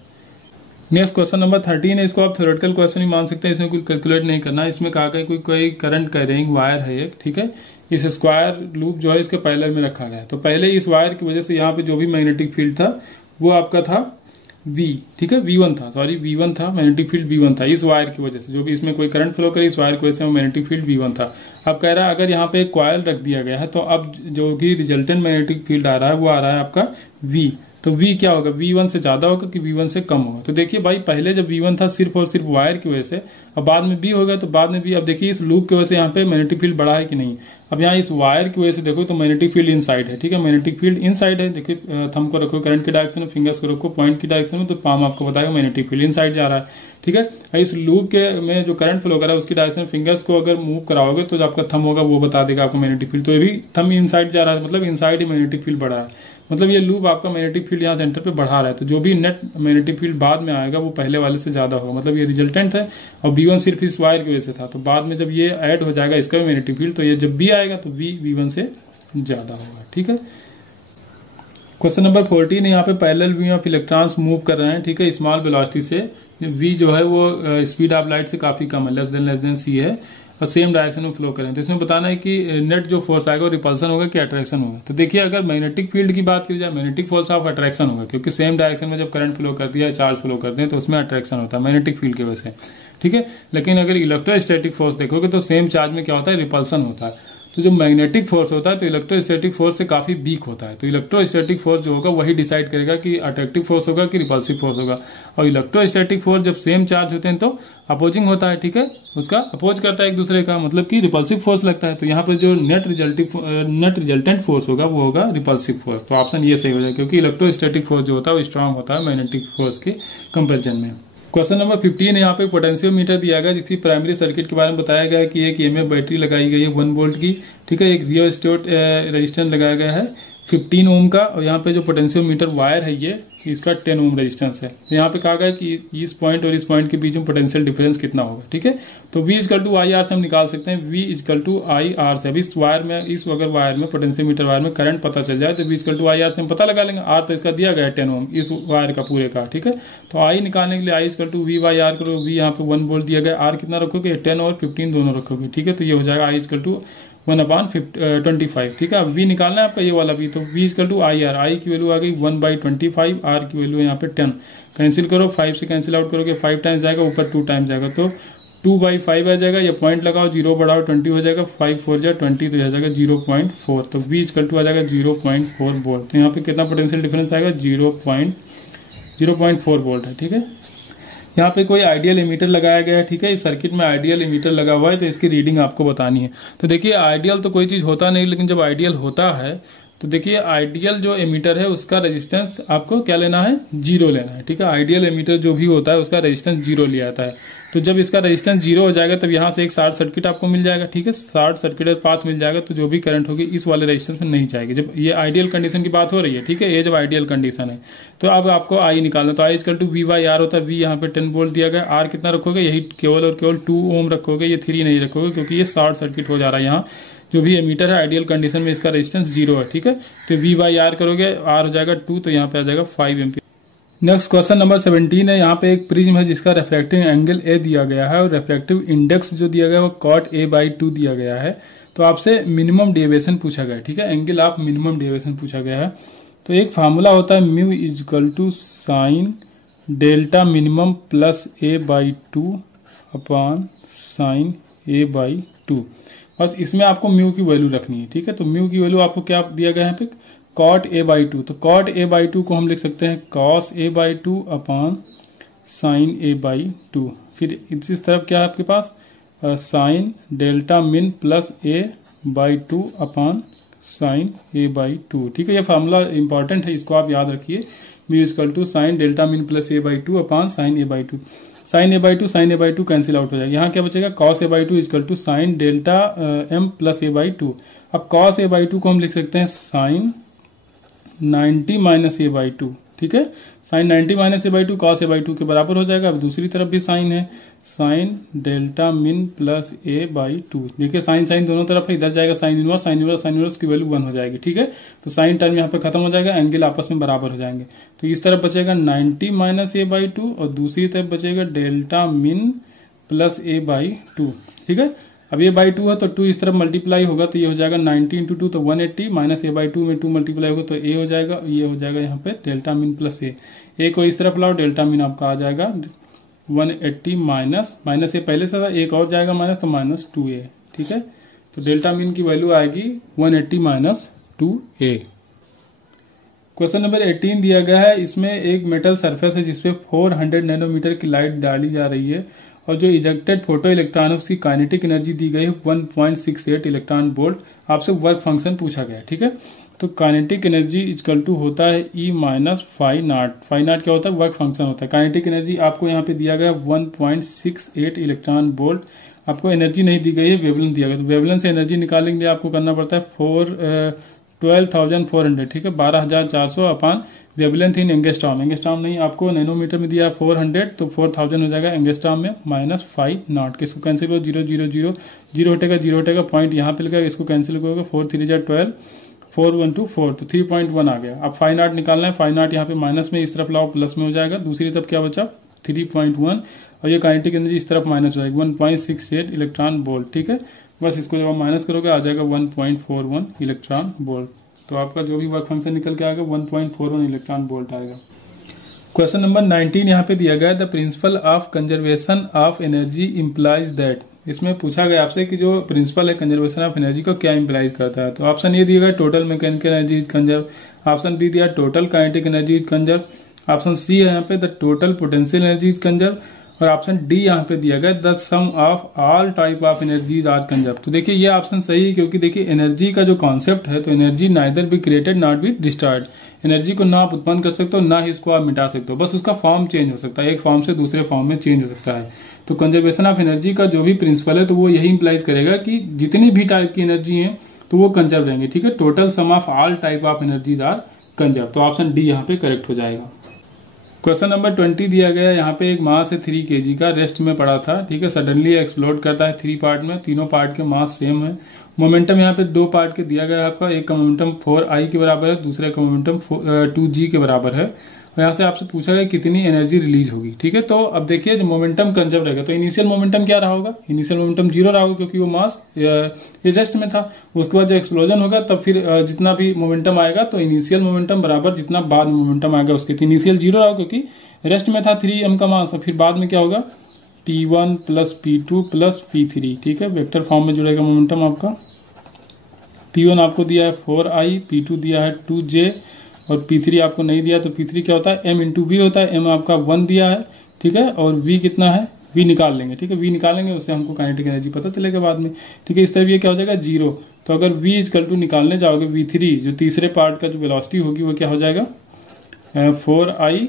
नेक्स्ट क्वेश्चन नंबर 13 है, इसको आप थ्योरेटिकल क्वेश्चन ही मान सकते हैं, इसमें कोई कैलकुलेट नहीं करना है। इसमें कहा गया कोई करंट कैरिंग वायर है एक, ठीक है, इस स्क्वायर लूप जो है इसके पैरेलल में रखा गया है, तो पहले इस वायर की वजह से यहाँ पे जो भी मैग्नेटिक फील्ड था वो आपका था V, ठीक है, V1 था, सॉरी V1 था, मैग्नेटिक फील्ड V1 था, इस वायर की वजह से जो भी इसमें कोई करंट फ्लो करे इस वायर की वजह से मैग्नेटिक फील्ड V1 था। अब कह रहा है अगर यहाँ पे एक कॉइल रख दिया गया है तो अब जो भी रिजल्टेंट मैग्नेटिक फील्ड आ रहा है वो आ रहा है आपका V, तो V क्या होगा, V1 से ज्यादा होगा कि V1 से कम होगा। तो देखिए भाई पहले जब V1 था सिर्फ और सिर्फ वायर की वजह से, अब बाद में B होगा तो बाद में भी, अब देखिए इस लूप की वजह से यहाँ पे मैग्नेटिक फील्ड बढ़ा है कि नहीं। अब यहाँ इस वायर की वजह से देखो तो मैग्नेटिक फील्ड इनसाइड है, ठीक है, मैग्नेटिक फील्ड इनसाइड है। देखिए थंब को रखो करंट की डायरेक्शन में, फिंगर्स को रखो पॉइंट की डायरेक्शन में, तो पाम आपको बताएगा मैग्नेटिक फील्ड इनसाइड जा रहा है, ठीक है। इस लूप के में जो करंट फ्लो कर रहा है उसकी डायरेक्शन फिंगर्स को अगर मूव कराओगे तो जो आपका थंब होगा वो बता देगा आपको मैग्नेटिक फील्ड, तो ये भी थंब इनसाइड जा रहा है, मतलब इनसाइड ही मैग्नेटिक फील्ड बढ़ रहा है, मतलब ये लूप आपका मैग्नेटिक फील्ड यहाँ सेंटर पे बढ़ा रहा है। तो जो भी नेट मैग्नेटिक फील्ड बाद में आएगा वो पहले वाले से ज्यादा होगा, मतलब ये रिजल्टेंट है, और V1 सिर्फ इस वायर की वजह से था, तो बाद में जब ये ऐड हो जाएगा इसका भी मैग्नेटिक फील्ड, तो ये जब B आएगा तो V1 से ज्यादा होगा, ठीक है। क्वेश्चन नंबर 14 यहाँ पे parallel beam of electrons move कर रहे हैं, ठीक है, स्मॉल वेलोसिटी से। V जो है वो स्पीड ऑफ लाइट से काफी कम है, लेस देन c है। और सेम डायरेक्शन में फ्लो करें, तो इसमें बताना है कि नेट जो फोर्स आएगा वो रिपल्सन होगा कि अट्रैक्शन होगा। तो देखिए अगर मैग्नेटिक फील्ड की बात की जाए, मैग्नेटिक फोर्स ऑफ अट्रैक्शन होगा, क्योंकि सेम डायरेक्शन में जब करंट फ्लो करती है, चार्ज फ्लो करते हैं, तो उसमें अट्रैक्शन होता है मैग्नेटिक फील्ड की वजह से, ठीक है। लेकिन अगर इलेक्ट्रोस्टैटिक फोर्स देखोगे तो सेम चार्ज में क्या होता है, रिपल्सन होता है। तो जो मैग्नेटिक फोर्स होता है तो इलेक्ट्रोस्टैटिक फोर्स से काफी वीक होता है। तो इलेक्ट्रोस्टैटिक फोर्स जो होगा वही डिसाइड करेगा कि अट्रैक्टिव फोर्स होगा कि रिपल्सिव फोर्स होगा। और इलेक्ट्रोस्टैटिक फोर्स जब सेम चार्ज होते हैं तो अपोजिंग होता है, ठीक है, उसका अपोज करता है एक दूसरे का, मतलब कि रिपल्सिव फोर्स लगता है। तो यहाँ पर जो नेट रिजल्टेंट फोर्स होगा वो होगा रिपल्सिव फोर्स। तो ऑप्शन ये सही हो जाएगा, क्योंकि इलेक्ट्रोस्टैटिक फोर्स जो होता है वो स्ट्रांग होता है मैग्नेटिक फोर्स के कंपेरिजन में। क्वेश्चन नंबर 15 यहाँ पे पोटेंशियोमीटर दिया गया, जिसकी प्राइमरी सर्किट के बारे में बताया गया है कि एक ईएमएफ बैटरी लगाई गई है 1 वोल्ट की, ठीक है। एक रियोस्टेट रेजिस्टेंस लगाया गया है 15 ओम का, और यहाँ पे जो पोटेंशियोमीटर वायर है ये इसका 10 ओम रेजिस्टेंस है। तो यहाँ पे कहा गया कि इस पॉइंट और इस पॉइंट के बीच में पोटेंशियल डिफरेंस कितना होगा, ठीक है। तो V = IR से हम निकाल सकते हैं, V = IR से। अब इस वायर में, अगर वायर में पोटेंशियोमीटर वायर में करंट पता चल जाए तो V = IR से हम पता लगा लेंगे। R तो इसका दिया गया है 10 ओम इस वायर का पूरे का, ठीक है। तो I निकालने के लिए I = V/R करो, V यहाँ पे 1 वोल्ट दिया गया, R कितना रखोगे, 10 और 15 दोनों रखोगे, ठीक है। तो ये हो जाएगा I = 1/25, ठीक है। अब V निकालना है आपका ये वाला V, तो V = IR, I की वैल्यू आ गई 1/25, R की वैल्यू यहाँ पे 10, कैंसिल करो, 5 से कैंसिल आउट करोगे, 5 टाइम्स जाएगा, ऊपर 2 टाइम्स जाएगा, तो 2/5 आ जाएगा। ये पॉइंट लगाओ, 0 बढ़ाओ, 20 हो जाएगा, 5 4 जा 20, तो आ जाएगा 0.4। तो V = आ जाएगा 0.4 वोल्ट। तो यहाँ पे कितना पोटेंशियल डिफरेंस आएगा, 0.4 वोल्ट है, ठीक है। यहाँ पे कोई आइडियल एमीटर लगाया गया है, ठीक है। इस सर्किट में आइडियल एमीटर लगा हुआ है, तो इसकी रीडिंग आपको बतानी है। तो देखिए आइडियल तो कोई चीज होता नहीं, लेकिन जब आइडियल होता है तो देखिए आइडियल जो एमीटर है उसका रेजिस्टेंस आपको क्या लेना है, 0 लेना है, ठीक है। आइडियल एमीटर जो भी होता है उसका रेजिस्टेंस 0 लिया जाता है। तो जब इसका रेजिस्टेंस 0 हो जाएगा तब यहाँ से एक शॉर्ट सर्किट आपको मिल जाएगा, ठीक है। शॉर्ट सर्किटेड पाथ मिल जाएगा, तो जो भी करंट होगी इस वाले रेजिस्टेंस में नहीं जाएगी। जब ये आइडियल कंडीशन की बात हो रही है, ठीक है, ये जब आइडियल कंडीशन है, तो अब आपको I निकालना। तो I = V/R होता है। V यहाँ पे 10 वोल्ट दिया गया, R कितना रखोगे, यही केवल और केवल 2 ओम रखोगे, ये 3 नहीं रखोगे, क्योंकि ये शॉर्ट सर्किट हो जा रहा है। यहाँ जो भी एमीटर है आइडियल कंडीशन में इसका रेजिस्टेंस 0 है, ठीक है। तो V/R करोगे, R हो जाएगा 2, तो यहाँ पे आ जाएगा 5 एम्पीयर। नेक्स्ट क्वेश्चन नंबर 17 है। यहाँ पे एक प्रिज्म है जिसका रिफ्रैक्टिव एंगल A दिया गया है और रिफ्रैक्टिव इंडेक्स जो दिया गया है वो cot A/2 दिया गया है। तो आपसे मिनिमम डेविएशन पूछा गया है, ठीक है, एंगल ऑफ मिनिमम डेविएशन पूछा गया है। तो एक फार्मूला होता है μ = sin delta minimum plus A/2 upon sin A/2, और इसमें आपको म्यू की वैल्यू रखनी है, ठीक है। तो म्यू की वैल्यू आपको क्या दिया गया है यहाँ पे, cot A/2। तो cot A/2 को हम लिख सकते हैं cos A/2 upon sin A/2। फिर इस तरफ क्या है आपके पास, sin डेल्टा मिन plus A/2 upon sin A/2, ठीक है। ये फार्मूला इंपॉर्टेंट है, इसको आप याद रखिए। म्यू = sin डेल्टा मिन plus A/2 upon sin A/2। sin A/2 cancel out हो जाएगा। यहाँ क्या बचेगा, cos A/2 = sin delta m plus A/2। अब cos A/2 को हम लिख सकते हैं sin 90 - A/2, ठीक है। sin 90 - A/2 cos A/2 के बराबर हो जाएगा। अब दूसरी तरफ भी साइन है, sin डेल्टा मिन प्लस A/2। देखिए साइन दोनों तरफ है, इधर जाएगा साइन इनवर्स की वैल्यू 1 हो जाएगी, ठीक है। तो साइन टर्म यहाँ पे खत्म हो जाएगा, एंगल आपस में बराबर हो जाएंगे। तो इस तरफ बचेगा 90 - A/2 और दूसरी तरफ बचेगा डेल्टा मिन प्लस A/2, ठीक है। अब A/2 है तो 2 इस तरफ मल्टीप्लाई होगा, तो ये हो जाएगा 90 × 2 तो 180 माइनस A/2 में 2 मल्टीप्लाई होगा तो A हो जाएगा, ये हो जाएगा यहाँ पे डेल्टा मिन प्लस A को इस तरफ लाओ, डेल्टा मिन आपका आ जाएगा 180 माइनस A पहले से था, एक और जाएगा माइनस, तो -2A, ठीक है। तो डेल्टा मिन की वैल्यू आएगी 180 - 2A। क्वेश्चन नंबर 18 दिया गया है। इसमें एक मेटल सरफेस है जिसपे 400 नैनोमीटर की लाइट डाली जा रही है और जो इजेक्टेड फोटो इलेक्ट्रॉन है उसकी काइनेटिक एनर्जी दी गई है 1.68 इलेक्ट्रॉन वोल्ट। आपसे वर्क फंक्शन पूछा गया है, ठीक है। तो काइनेटिक एनर्जी = होता है E - phi not. phi not क्या होता है, वर्क फंक्शन होता है। काइनेटिक एनर्जी आपको यहाँ पे दिया गया 1.68 इलेक्ट्रॉन वोल्ट। आपको एनर्जी नहीं दी गई है, वेवलेंथ दिया गया। तो वेवलेंथ से एनर्जी निकालने के लिए आपको करना पड़ता है 12,400, ठीक है, 12,400 अपॉन वेवलेंथ इन एंगस्ट्रॉम। एंगस्ट्रॉम नहीं, आपको नैनोमीटर में दिया 400, तो 4000 हो जाएगा एंगस्ट्रॉम में -5 नॉट। किसको कैंसिल करो, 0 0 0 0 हटेगा, पॉइंट यहाँ पे लगेगा, इसको कैंसिल करोगे 4 3 जा 12, 4 1 2 4, तो 3.1 आ गया। अब 5 नॉट निकालना है, 5 नॉट यहाँ पे माइनस में इस तरफ लाओ, प्लस में हो जाएगा। दूसरी तरफ क्या बचा, 3.1 और ये काइनेटिक एनर्जी इस तरफ माइनस हो जाएगी 1.68 इलेक्ट्रॉन वोल्ट। ठीक है, बस इसको जब आप माइनस करोगे आ जाएगा 1.41 इलेक्ट्रॉन वोल्ट। तो आपका जो भी वर्क फंक्शन निकल के आएगा 1.41 इलेक्ट्रॉन वोल्ट आएगा। क्वेश्चन नंबर 19 यहाँ पे दिया गया है, the principle of conservation of energy implies that. इसमें पूछा गया आपसे कि जो प्रिंसिपल है कंजर्वेशन ऑफ एनर्जी को क्या इम्प्लाइज करता है। तो ऑप्शन ए दिया गया total mechanical energy is conserve, option B दिया total kinetic energy is conserve, option C है यहाँ पे the total potential energy is conserve, और ऑप्शन डी यहाँ पे दिया गया the sum of all type of energies are conserve. तो देखिए ये ऑप्शन सही है, क्योंकि देखिए एनर्जी का जो कॉन्सेप्ट है, तो energy neither be created not be destroyed. Energy को ना आप उत्पन्न कर सकते हो ना ही इसको आप मिटा सकते हो, बस उसका फॉर्म चेंज हो सकता है, एक फॉर्म से दूसरे फॉर्म में चेंज हो सकता है। तो कंजर्वेशन ऑफ एनर्जी का जो भी प्रिंसिपल है तो वो यही इंप्लाइज करेगा कि जितनी भी टाइप की एनर्जी है तो वो कंजर्व रहेंगे। ठीक है, total sum of all type of energies are conserve. तो ऑप्शन डी यहाँ पे करेक्ट हो जाएगा। क्वेश्चन नंबर 20 दिया गया है, यहाँ पे एक मास है 3 kg का, रेस्ट में पड़ा था। ठीक है, सडनली एक्सप्लोड करता है 3 पार्ट में, तीनों पार्ट के मास सेम है। मोमेंटम यहाँ पे 2 पार्ट के दिया गया है आपका, एक का मोमेंटम 4i के बराबर है, दूसरे का मोमेंटम 2g के बराबर है। और यहाँ से आपसे पूछा गया कितनी एनर्जी रिलीज होगी। ठीक है, तो अब देखिए जब मोमेंटम कंजर्व रहेगा तो इनिशियल मोमेंटम क्या रहा होगा, इनिशियल मोमेंटम 0 रहा होगा, क्योंकि वो मास रेस्ट में था। उसके बाद जब एक्सप्लोजन होगा तब फिर जितना भी मोमेंटम आएगा तो इनिशियल मोमेंटम बराबर जितना बाद में मोमेंटम आएगा उसके। तो इनिशियल 0 रहा होगा क्योंकि रेस्ट में था 3m का मास, फिर बाद में क्या होगा P1 plus P2 plus P3। ठीक है, वेक्टर फॉर्म में जुड़ेगा मोमेंटम आपका। P1 आपको दिया है 4i, P2 दिया है 2j और P3 आपको नहीं दिया, तो P3 क्या होता है m इंटू वी होता है। m आपका 1 दिया है। ठीक है, और v कितना है, v निकाल लेंगे। ठीक है, v निकालेंगे उससे हमको काइनेटिक एनर्जी पता चलेगा बाद में। ठीक है, इस तरह ये क्या हो जाएगा 0। तो अगर v इक्वल टू निकालने जाओगे v3, जो तीसरे पार्ट का जो वेलोसिटी होगी वो क्या हो जाएगा 4i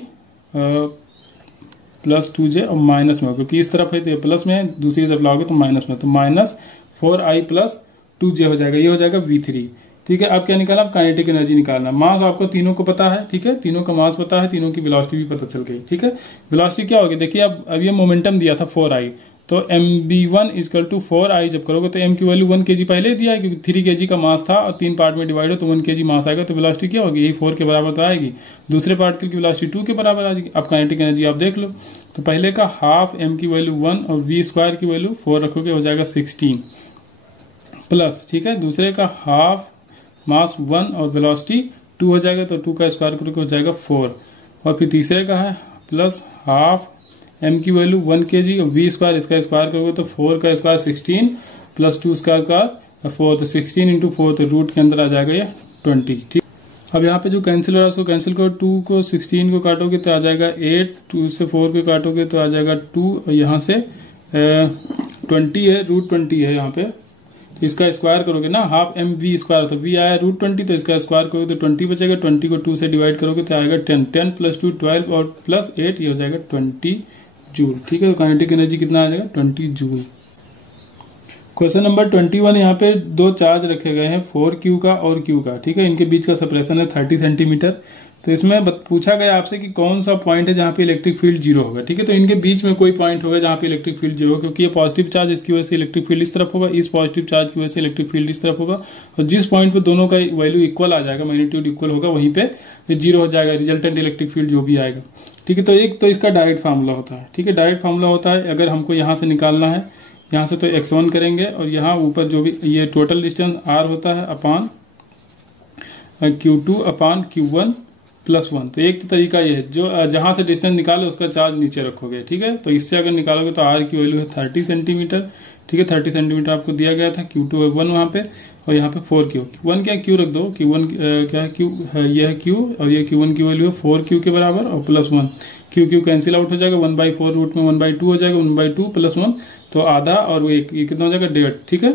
प्लस 2j और माइनस में, क्योंकि इस तरफ है तो ये प्लस में है, दूसरी तरफ लाओगे तो माइनस में, तो माइनस 4i प्लस 2j हो जाएगा, ये हो जाएगा v3। ठीक है, अब क्या निकालना, आप काइनेटिक एनर्जी निकालना। मास आपको तीनों को पता है। ठीक है, तीनों का मास पता है, तीनों की वेलोसिटी भी पता चल गई। ठीक है, वेलोसिटी क्या होगी, देखिए अब ये मोमेंटम दिया था 4i, तो mv1 इक्वल टू 4i जब करोगे तो m की वैल्यू 1 kg पहले दिया है, क्योंकि 3 kg का मास था और 3 पार्ट में डिवाइड हो तो 1 kg मास आएगा, तो वेलोसिटी क्या होगी, यही 4 के बराबर तो आएगी। दूसरे पार्ट की वेलोसिटी 2 के बराबर आ जाएगी। अब काइनेटिक एनर्जी आप देख लो, तो पहले का हाफ m की वैल्यू 1 और v स्क्वायर की वैल्यू 4 रखोगे हो जाएगा 16 प्लस। ठीक है, दूसरे का हाफ मास 1 और वेलोसिटी 2 हो जाएगा, तो 2 का स्क्वायर करोगे हो जाएगा 4, और फिर तीसरे का है प्लस हाफ m की वैल्यू 1 kg और v स्क्वायर, इसका स्क्वायर करोगे तो 4 का स्क्वायर 16 प्लस 2 का स्क्वायर 4, तो 16 इंटू 4, तो रूट के अंदर आ जाएगा ये 20। ठीक, अब यहाँ पे जो कैंसिल हो रहा है उसको कैंसिल करो, 2 को 16 को काटोगे तो आ जाएगा 8, 2 से 4 को काटोगे तो आ जाएगा 2, और यहाँ से 20 है, रूट 20 है यहाँ पे, तो इसका स्क्वायर करोगे ना, हाफ एम वी स्क्वायर, तो वी आया रूट 20, तो इसका स्क्वायर करोगे तो 20 बचेगा, 20 को 2 से डिवाइड करोगे तो आएगा 10, 10 प्लस 2 12 और प्लस 8 ये हो जाएगा 20 जूल। ठीक है, तो काइनेटिक एनर्जी कितना आ जाएगा 20 जूल। क्वेश्चन नंबर 21, यहाँ पे 2 चार्ज रखे गए हैं 4q का और q का। ठीक है, इनके बीच का सेपरेशन है 30 सेंटीमीटर। तो इसमें पूछा गया आपसे कि कौन सा पॉइंट है जहां पे इलेक्ट्रिक फील्ड 0 होगा। ठीक है, तो इनके बीच में कोई पॉइंट होगा जहां पे इलेक्ट्रिक फील्ड 0 होगा, क्योंकि ये पॉजिटिव चार्ज, इसकी वजह से इलेक्ट्रिक फील्ड इस तरफ होगा, इस पॉजिटिव चार्ज की वजह से इलेक्ट्रिक फील्ड इस तरफ होगा, और जिस पॉइंट पे दोनों का वैल्यू इक्वल आ जाएगा, मैग्नीट्यूड इक्वल होगा, वहीं पे 0 हो जाएगा, रिजल्टेंट इलेक्ट्रिक फील्ड जो भी आएगा। ठीक है, तो एक तो इसका डायरेक्ट फार्मूला होता है। ठीक है, डायरेक्ट फार्मूला होता है, अगर हमको यहाँ से निकालना है, यहाँ से तो x1 करेंगे, और यहाँ ऊपर जो भी ये टोटल डिस्टेंस r होता है अपान q2 अपान q1 प्लस 1। तो एक तो तरीका ये है, जो जहां से डिस्टेंस निकाले उसका चार्ज नीचे रखोगे। ठीक है, तो इससे अगर निकालोगे तो r की वैल्यू है 30 सेंटीमीटर। ठीक है, 30 सेंटीमीटर आपको दिया गया था, q2 है 1 वहां पे, और यहाँ पे 4q, 1 क्या q रख दो, q1 क्या है q है, ये है q, और ये q1 की वैल्यू है 4q के बराबर और प्लस 1, q कैंसिल आउट हो जाएगा, 1/4 रूट में 1/2 हो जाएगा, 1/2 प्लस 1 तो आधा, और ये कितना हो जाएगा 1.5। ठीक है,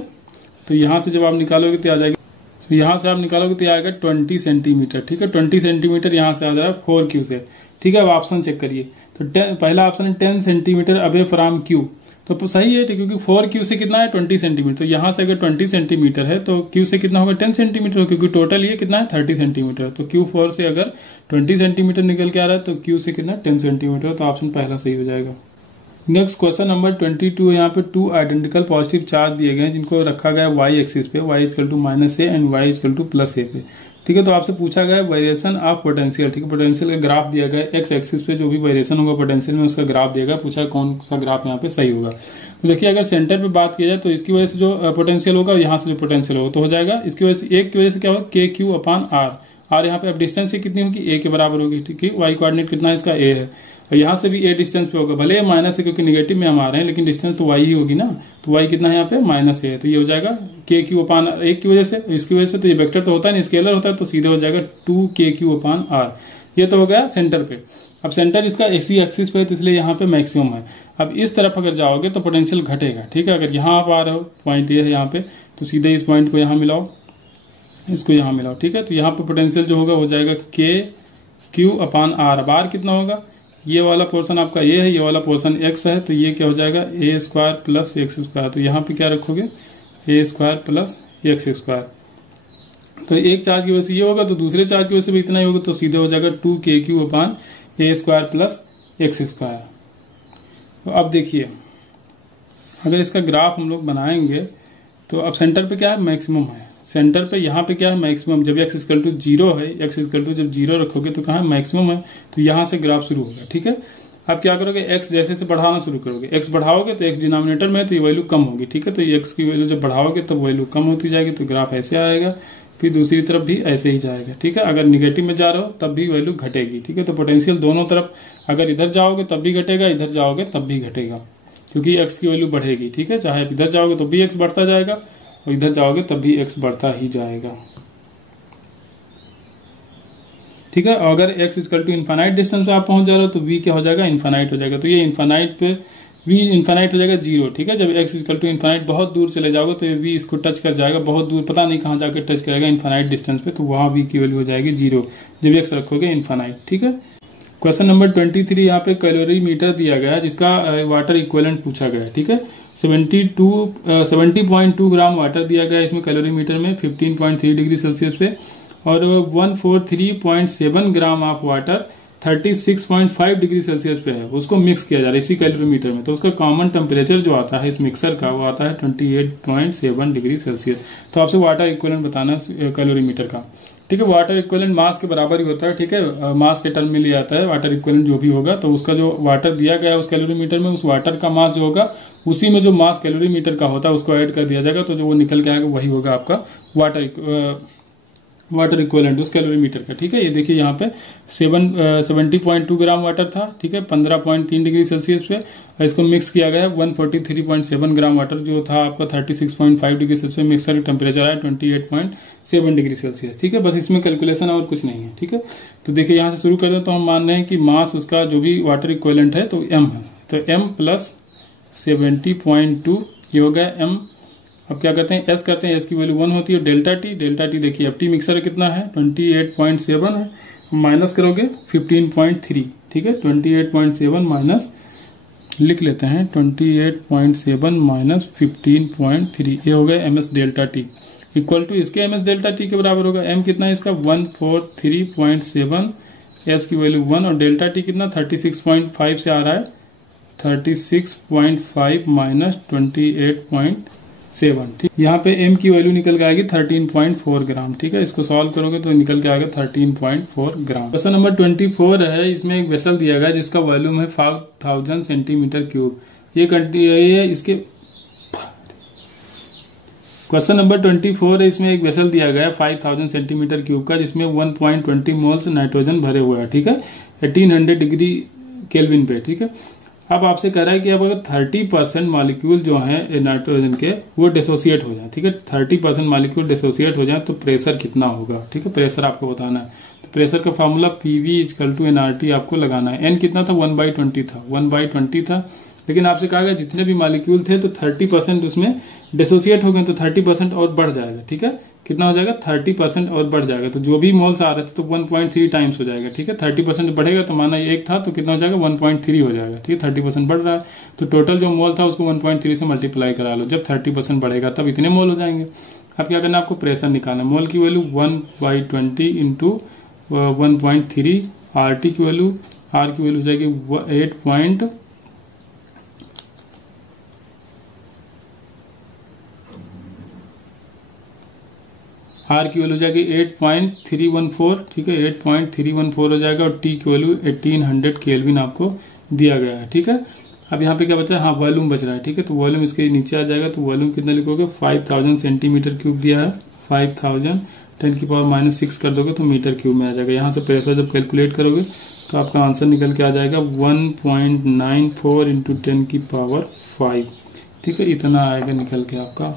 तो यहाँ से जब आप निकालोगे तो आ जाएगा, तो यहाँ से आप निकालोगे तो आएगा 20 सेंटीमीटर। ठीक है, 20 सेंटीमीटर यहाँ से आ जाएगा 4q से। ठीक है, अब ऑप्शन चेक करिए, तो पहला ऑप्शन है 10 सेंटीमीटर अवे फ्रॉम q, तो सही है, क्योंकि 4q से कितना है 20 सेंटीमीटर, तो यहाँ से अगर 20 सेंटीमीटर है तो q से कितना होगा 10 सेंटीमीटर, क्योंकि टोटल ये कितना है 30 सेंटीमीटर, तो q4 से अगर 20 सेंटीमीटर निकल के आ रहा है तो q से कितना 10 सेंटीमीटर, तो ऑप्शन पहला सही हो जाएगा। नेक्स्ट क्वेश्चन नंबर 22, यहाँ पे 2 आइडेंटिकल पॉजिटिव चार्ज दिए गए हैं जिनको रखा गया y एक्सिस पे, y equal to -a and y equal to +a पे। ठीक है। तो आपसे पूछा गया वेरिएशन ऑफ पोटेंशियल, ठीक है, पोटेंशियल का ग्राफ दिया गया, एक्स एक्सिस पे जो भी वेरिएशन होगा पोटेंशियल में उसका ग्राफ दिया गया, पूछा कौन सा ग्राफ यहाँ पे सही होगा। तो देखिए अगर सेंटर पे बात की जाए तो इसकी वजह से जो पोटेंशियल होगा, यहाँ से जो पोटेंशियल होगा तो हो जाएगा इसकी वजह से, एक की वजह से क्या होगा के क्यू अपान आर, आर यहाँ पे अब डिस्टेंस कितनी होगी, ए के बराबर होगी, ठीक है, वाई कोऑर्डिनेट कितना है इसका ए है, और यहाँ से भी ए डिस्टेंस पे होगा, भले माइनस है क्योंकि निगेटिव में हम आ रहे हैं लेकिन डिस्टेंस तो वाई ही होगी ना, तो वाई कितना है यहाँ पे माइनस है, तो ये हो जाएगा के क्यू अपान आर, एक की वजह से, इसकी वजह से, तो ये वेक्टर तो होता है नहीं स्केलर होता है, तो सीधे हो जाएगा 2 के क्यू अपान आर। ये तो हो गया सेंटर पे। अब सेंटर इसका इसी एक्सिस पे है तो इसलिए यहाँ पे मैक्सिमम है। अब इस तरफ अगर जाओगे तो पोटेंशियल घटेगा, ठीक है। अगर यहाँ आप आ रहे हो, पॉइंट ये है यहाँ पे, तो सीधे इस पॉइंट को यहाँ मिलाओ, इसको यहाँ मिलाओ, ठीक है। तो यहाँ पे पोटेंशियल जो होगा हो जाएगा के क्यू अपान आर। अब आर कितना होगा, ये वाला पोर्शन आपका ये है, ये वाला पोर्शन एक्स है, तो ये क्या हो जाएगा ए स्क्वायर प्लस एक्स स्क्वायर। तो यहाँ पे क्या रखोगे, ए स्क्वायर प्लस एक्स स्क्वायर। तो एक चार्ज की वजह से ये होगा तो दूसरे चार्ज की वजह से भी इतना ही होगा, तो सीधे हो जाएगा 2 के क्यू अपान ए स्क्वायर प्लस एक्स स्क्वायर। तो अब देखिए अगर इसका ग्राफ हम लोग बनाएंगे तो अब सेंटर पे क्या है, मैक्सिमम है, सेंटर पे यहाँ पे क्या है मैक्सिमम, जब x इक्वल टू 0 है, x इक्वल टू जब 0 रखोगे तो कहाँ मैक्सिमम है, तो यहाँ से ग्राफ शुरू होगा, ठीक है। अब क्या करोगे, x जैसे से बढ़ाना शुरू करोगे, x बढ़ाओगे तो x डिनोमिनेटर में है तो ये वैल्यू कम होगी, ठीक है। तो ये x की वैल्यू जब बढ़ाओगे तब वैल्यू कम होती जाएगी, तो ग्राफ ऐसे आएगा, फिर दूसरी तरफ भी ऐसे ही जाएगा, ठीक है। अगर निगेटिव में जा रहे हो तब भी वैल्यू घटेगी, ठीक है। तो पोटेंशियल दोनों तरफ, अगर इधर जाओगे तब भी घटेगा, इधर जाओगे तब भी घटेगा, क्योंकि x की वैल्यू बढ़ेगी, ठीक है। चाहे इधर जाओगे तो भी x बढ़ता जाएगा और इधर जाओगे तब भी x बढ़ता ही जाएगा, ठीक है। और अगर x equal to infinite distance पे आप पहुंच जा रहे हो तो v क्या हो जाएगा, इनफाइनाइट हो जाएगा। तो ये इनफाइनाइट पे v इनफाइनाइट हो जाएगा 0, ठीक है। जब x इक्वल टू इनफाइनाइट बहुत दूर चले जाओगे तो v इसको टच कर जाएगा, बहुत दूर पता नहीं कहां जाकर टच करेगा इनफाइनाइट डिस्टेंस पे, तो वहां v की वैल्यू हो जाएगी 0 जब x रखोगे इनफाइनाइट, ठीक है। क्वेश्चन नंबर 23 यहाँ पे कैलोरी मीटर दिया गया है जिसका वाटर इक्विवेलेंट पूछा गया है, ठीक है। 70.2 ग्राम वाटर दिया गया है इसमें कैलोरी मीटर में 15.3 डिग्री सेल्सियस पे, और 143.7 gram of water 36.5 degree Celsius पे है, उसको मिक्स किया जा रहा है इसी कैलोरी मीटर में। तो उसका कॉमन टेम्परेचर जो आता है इस मिक्सर का वो आता है 28.7 डिग्री सेल्सियस। तो आपसे वाटर इक्विवेलेंट बताना है कैलोरी मीटर का, ठीक है। वाटर इक्विवेलेंट मास के बराबर ही होता है, ठीक है, मास के टर्म में लिया जाता है वाटर इक्विवेलेंट जो भी होगा। तो उसका जो वाटर दिया गया है उस कैलोरी मीटर में, उस वाटर का मास जो होगा उसी में जो मास कैलोरी मीटर का होता है उसको ऐड कर दिया जाएगा, तो जो वो निकल के आएगा वही होगा आपका वाटर इक्विवेलेंट उस कैलोरी मीटर का, ठीक है। ये देखिए यहाँ पे 70.2 ग्राम वाटर था, ठीक है, 15.3 डिग्री सेल्सियस पे, और इसको मिक्स किया गया 143.7 ग्राम वाटर जो था आपका 36.5 डिग्री सेल्सियस, मिक्सर का टेम्परेचर है 28.7 डिग्री सेल्सियस, ठीक है। बस इसमें कैलकुलेशन और कुछ नहीं है, ठीक है। तो देखिए यहाँ से शुरू कर दें तो हम मान रहे हैं कि मास उसका जो भी वाटर इक्विवेलेंट है तो m है, तो m प्लस 70.2 ये हो गया m। अब क्या करते हैं, s करते हैं, s की वैल्यू 1 होती है, डेल्टा टी देखिए अब टी मिक्सर कितना है 28.7 है, माइनस करोगे 15.3, ठीक है। 28.7 माइनस लिख लेते हैं 28.7 माइनस 15.3, ये हो गया ms delta T equal to इसके ms डेल्टा टी के बराबर होगा m कितना है इसका 143.7, s की वैल्यू 1 और डेल्टा टी कितना 36.5 से आ रहा है 36.5 माइनस 28.7, ठीक। यहाँ पे m की वैल्यू निकल के आएगी 13.4 ग्राम, ठीक है। इसको सॉल्व करोगे तो निकल के आएगा 13.4 ग्राम। क्वेश्चन नंबर 24 है, इसमें एक वेसल दिया गया जिसका वॉल्यूम है 5000 सेंटीमीटर क्यूब। ये इसके क्वेश्चन नंबर 24 है, इसमें एक वेसल दिया गया है 5000 सेंटीमीटर क्यूब का जिसमें 1.20 मोल्स नाइट्रोजन भरे हुए हैं, ठीक है, 1800 डिग्री केल्विन पे, ठीक है। अब आपसे कह रहा है कि अब अगर 30% मॉलिक्यूल जो है नाइट्रोजन के वो डिसोसिएट हो जाए, ठीक है, 30% मॉलिक्यूल डिसोसिएट हो जाए तो प्रेशर कितना होगा, ठीक है, प्रेशर आपको बताना है। तो प्रेशर का formula PV equal to nRT आपको लगाना है। n कितना था 1/20 था, 1/20 था, लेकिन आपसे कहा गया जितने भी मॉलिक्यूल थे तो 30% उसमें डिसोसिएट हो गए तो 30% और बढ़ जाएगा, ठीक है। कितना हो जाएगा 30% और बढ़ जाएगा, तो जो भी मोल्स आ रहे थे तो 1.3 टाइम्स हो जाएगा, ठीक है। 30% बढ़ेगा तो माना एक था तो कितना हो जाएगा 1.3 हो जाएगा, ठीक है। 30% बढ़ रहा है तो टोटल जो मोल था उसको 1.3 से मल्टीप्लाई करा लो, जब 30% बढ़ेगा तब इतने मोल हो जाएंगे। अब क्या करना है आपको प्रेशर निकालना है, मोल की वैल्यू 1/20 इंटू 1.3, RT की वैल्यू R की वैल्यू हो जाएगी 8 आर की वैल्यू हो जाएगी 8.314, ठीक है 8.314 हो जाएगा, और टी की वैल्यू 1800 केल्विन आपको दिया गया है, ठीक है। अब यहाँ पे क्या बचा है, हाँ वॉल्यूम बच रहा है, ठीक है। तो वॉल्यूम इसके नीचे आ जाएगा, तो वॉल्यूम कितना लिखोगे, 5000 सेंटीमीटर क्यूब दिया है, 5000 10⁻⁻6 कर दोगे तो मीटर क्यूब में आ जाएगा। यहाँ से प्रेशर जब कैलकुलेट करोगे तो आपका आंसर निकल के आ जाएगा 1.94 इंटू 10⁵, ठीक है, इतना आएगा निकल के आपका,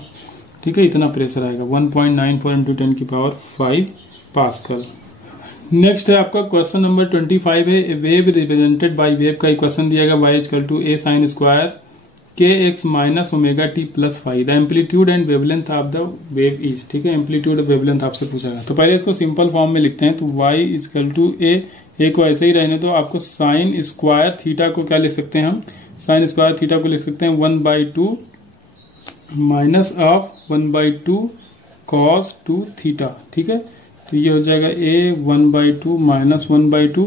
ठीक है, इतना प्रेशर आएगा 1.94 इंटू 10⁵ पास्कल। नेक्स्ट है आपका क्वेश्चन नंबर 25 है, a wave represented by wave का इक्वेशन दिया गया y equal to a sin square kx minus omega T plus five, the amplitude and wavelength of the wave is, ठीक है, एम्पलीट्यूड और वेवलेंथ आपसे पूछा गया। तो पहले इसको सिंपल फॉर्म में लिखते हैं, तो y इक्वल टू a को ऐसे ही रहने दो, आपको साइन स्क्वायर थीटा को क्या लिख सकते हैं हम, साइन स्क्वायर थीटा को लिख सकते हैं 1/2 माइनस ऑफ 1/2 cos 2 थीटा, ठीक है। तो ये हो जाएगा a 1/2 minus 1/2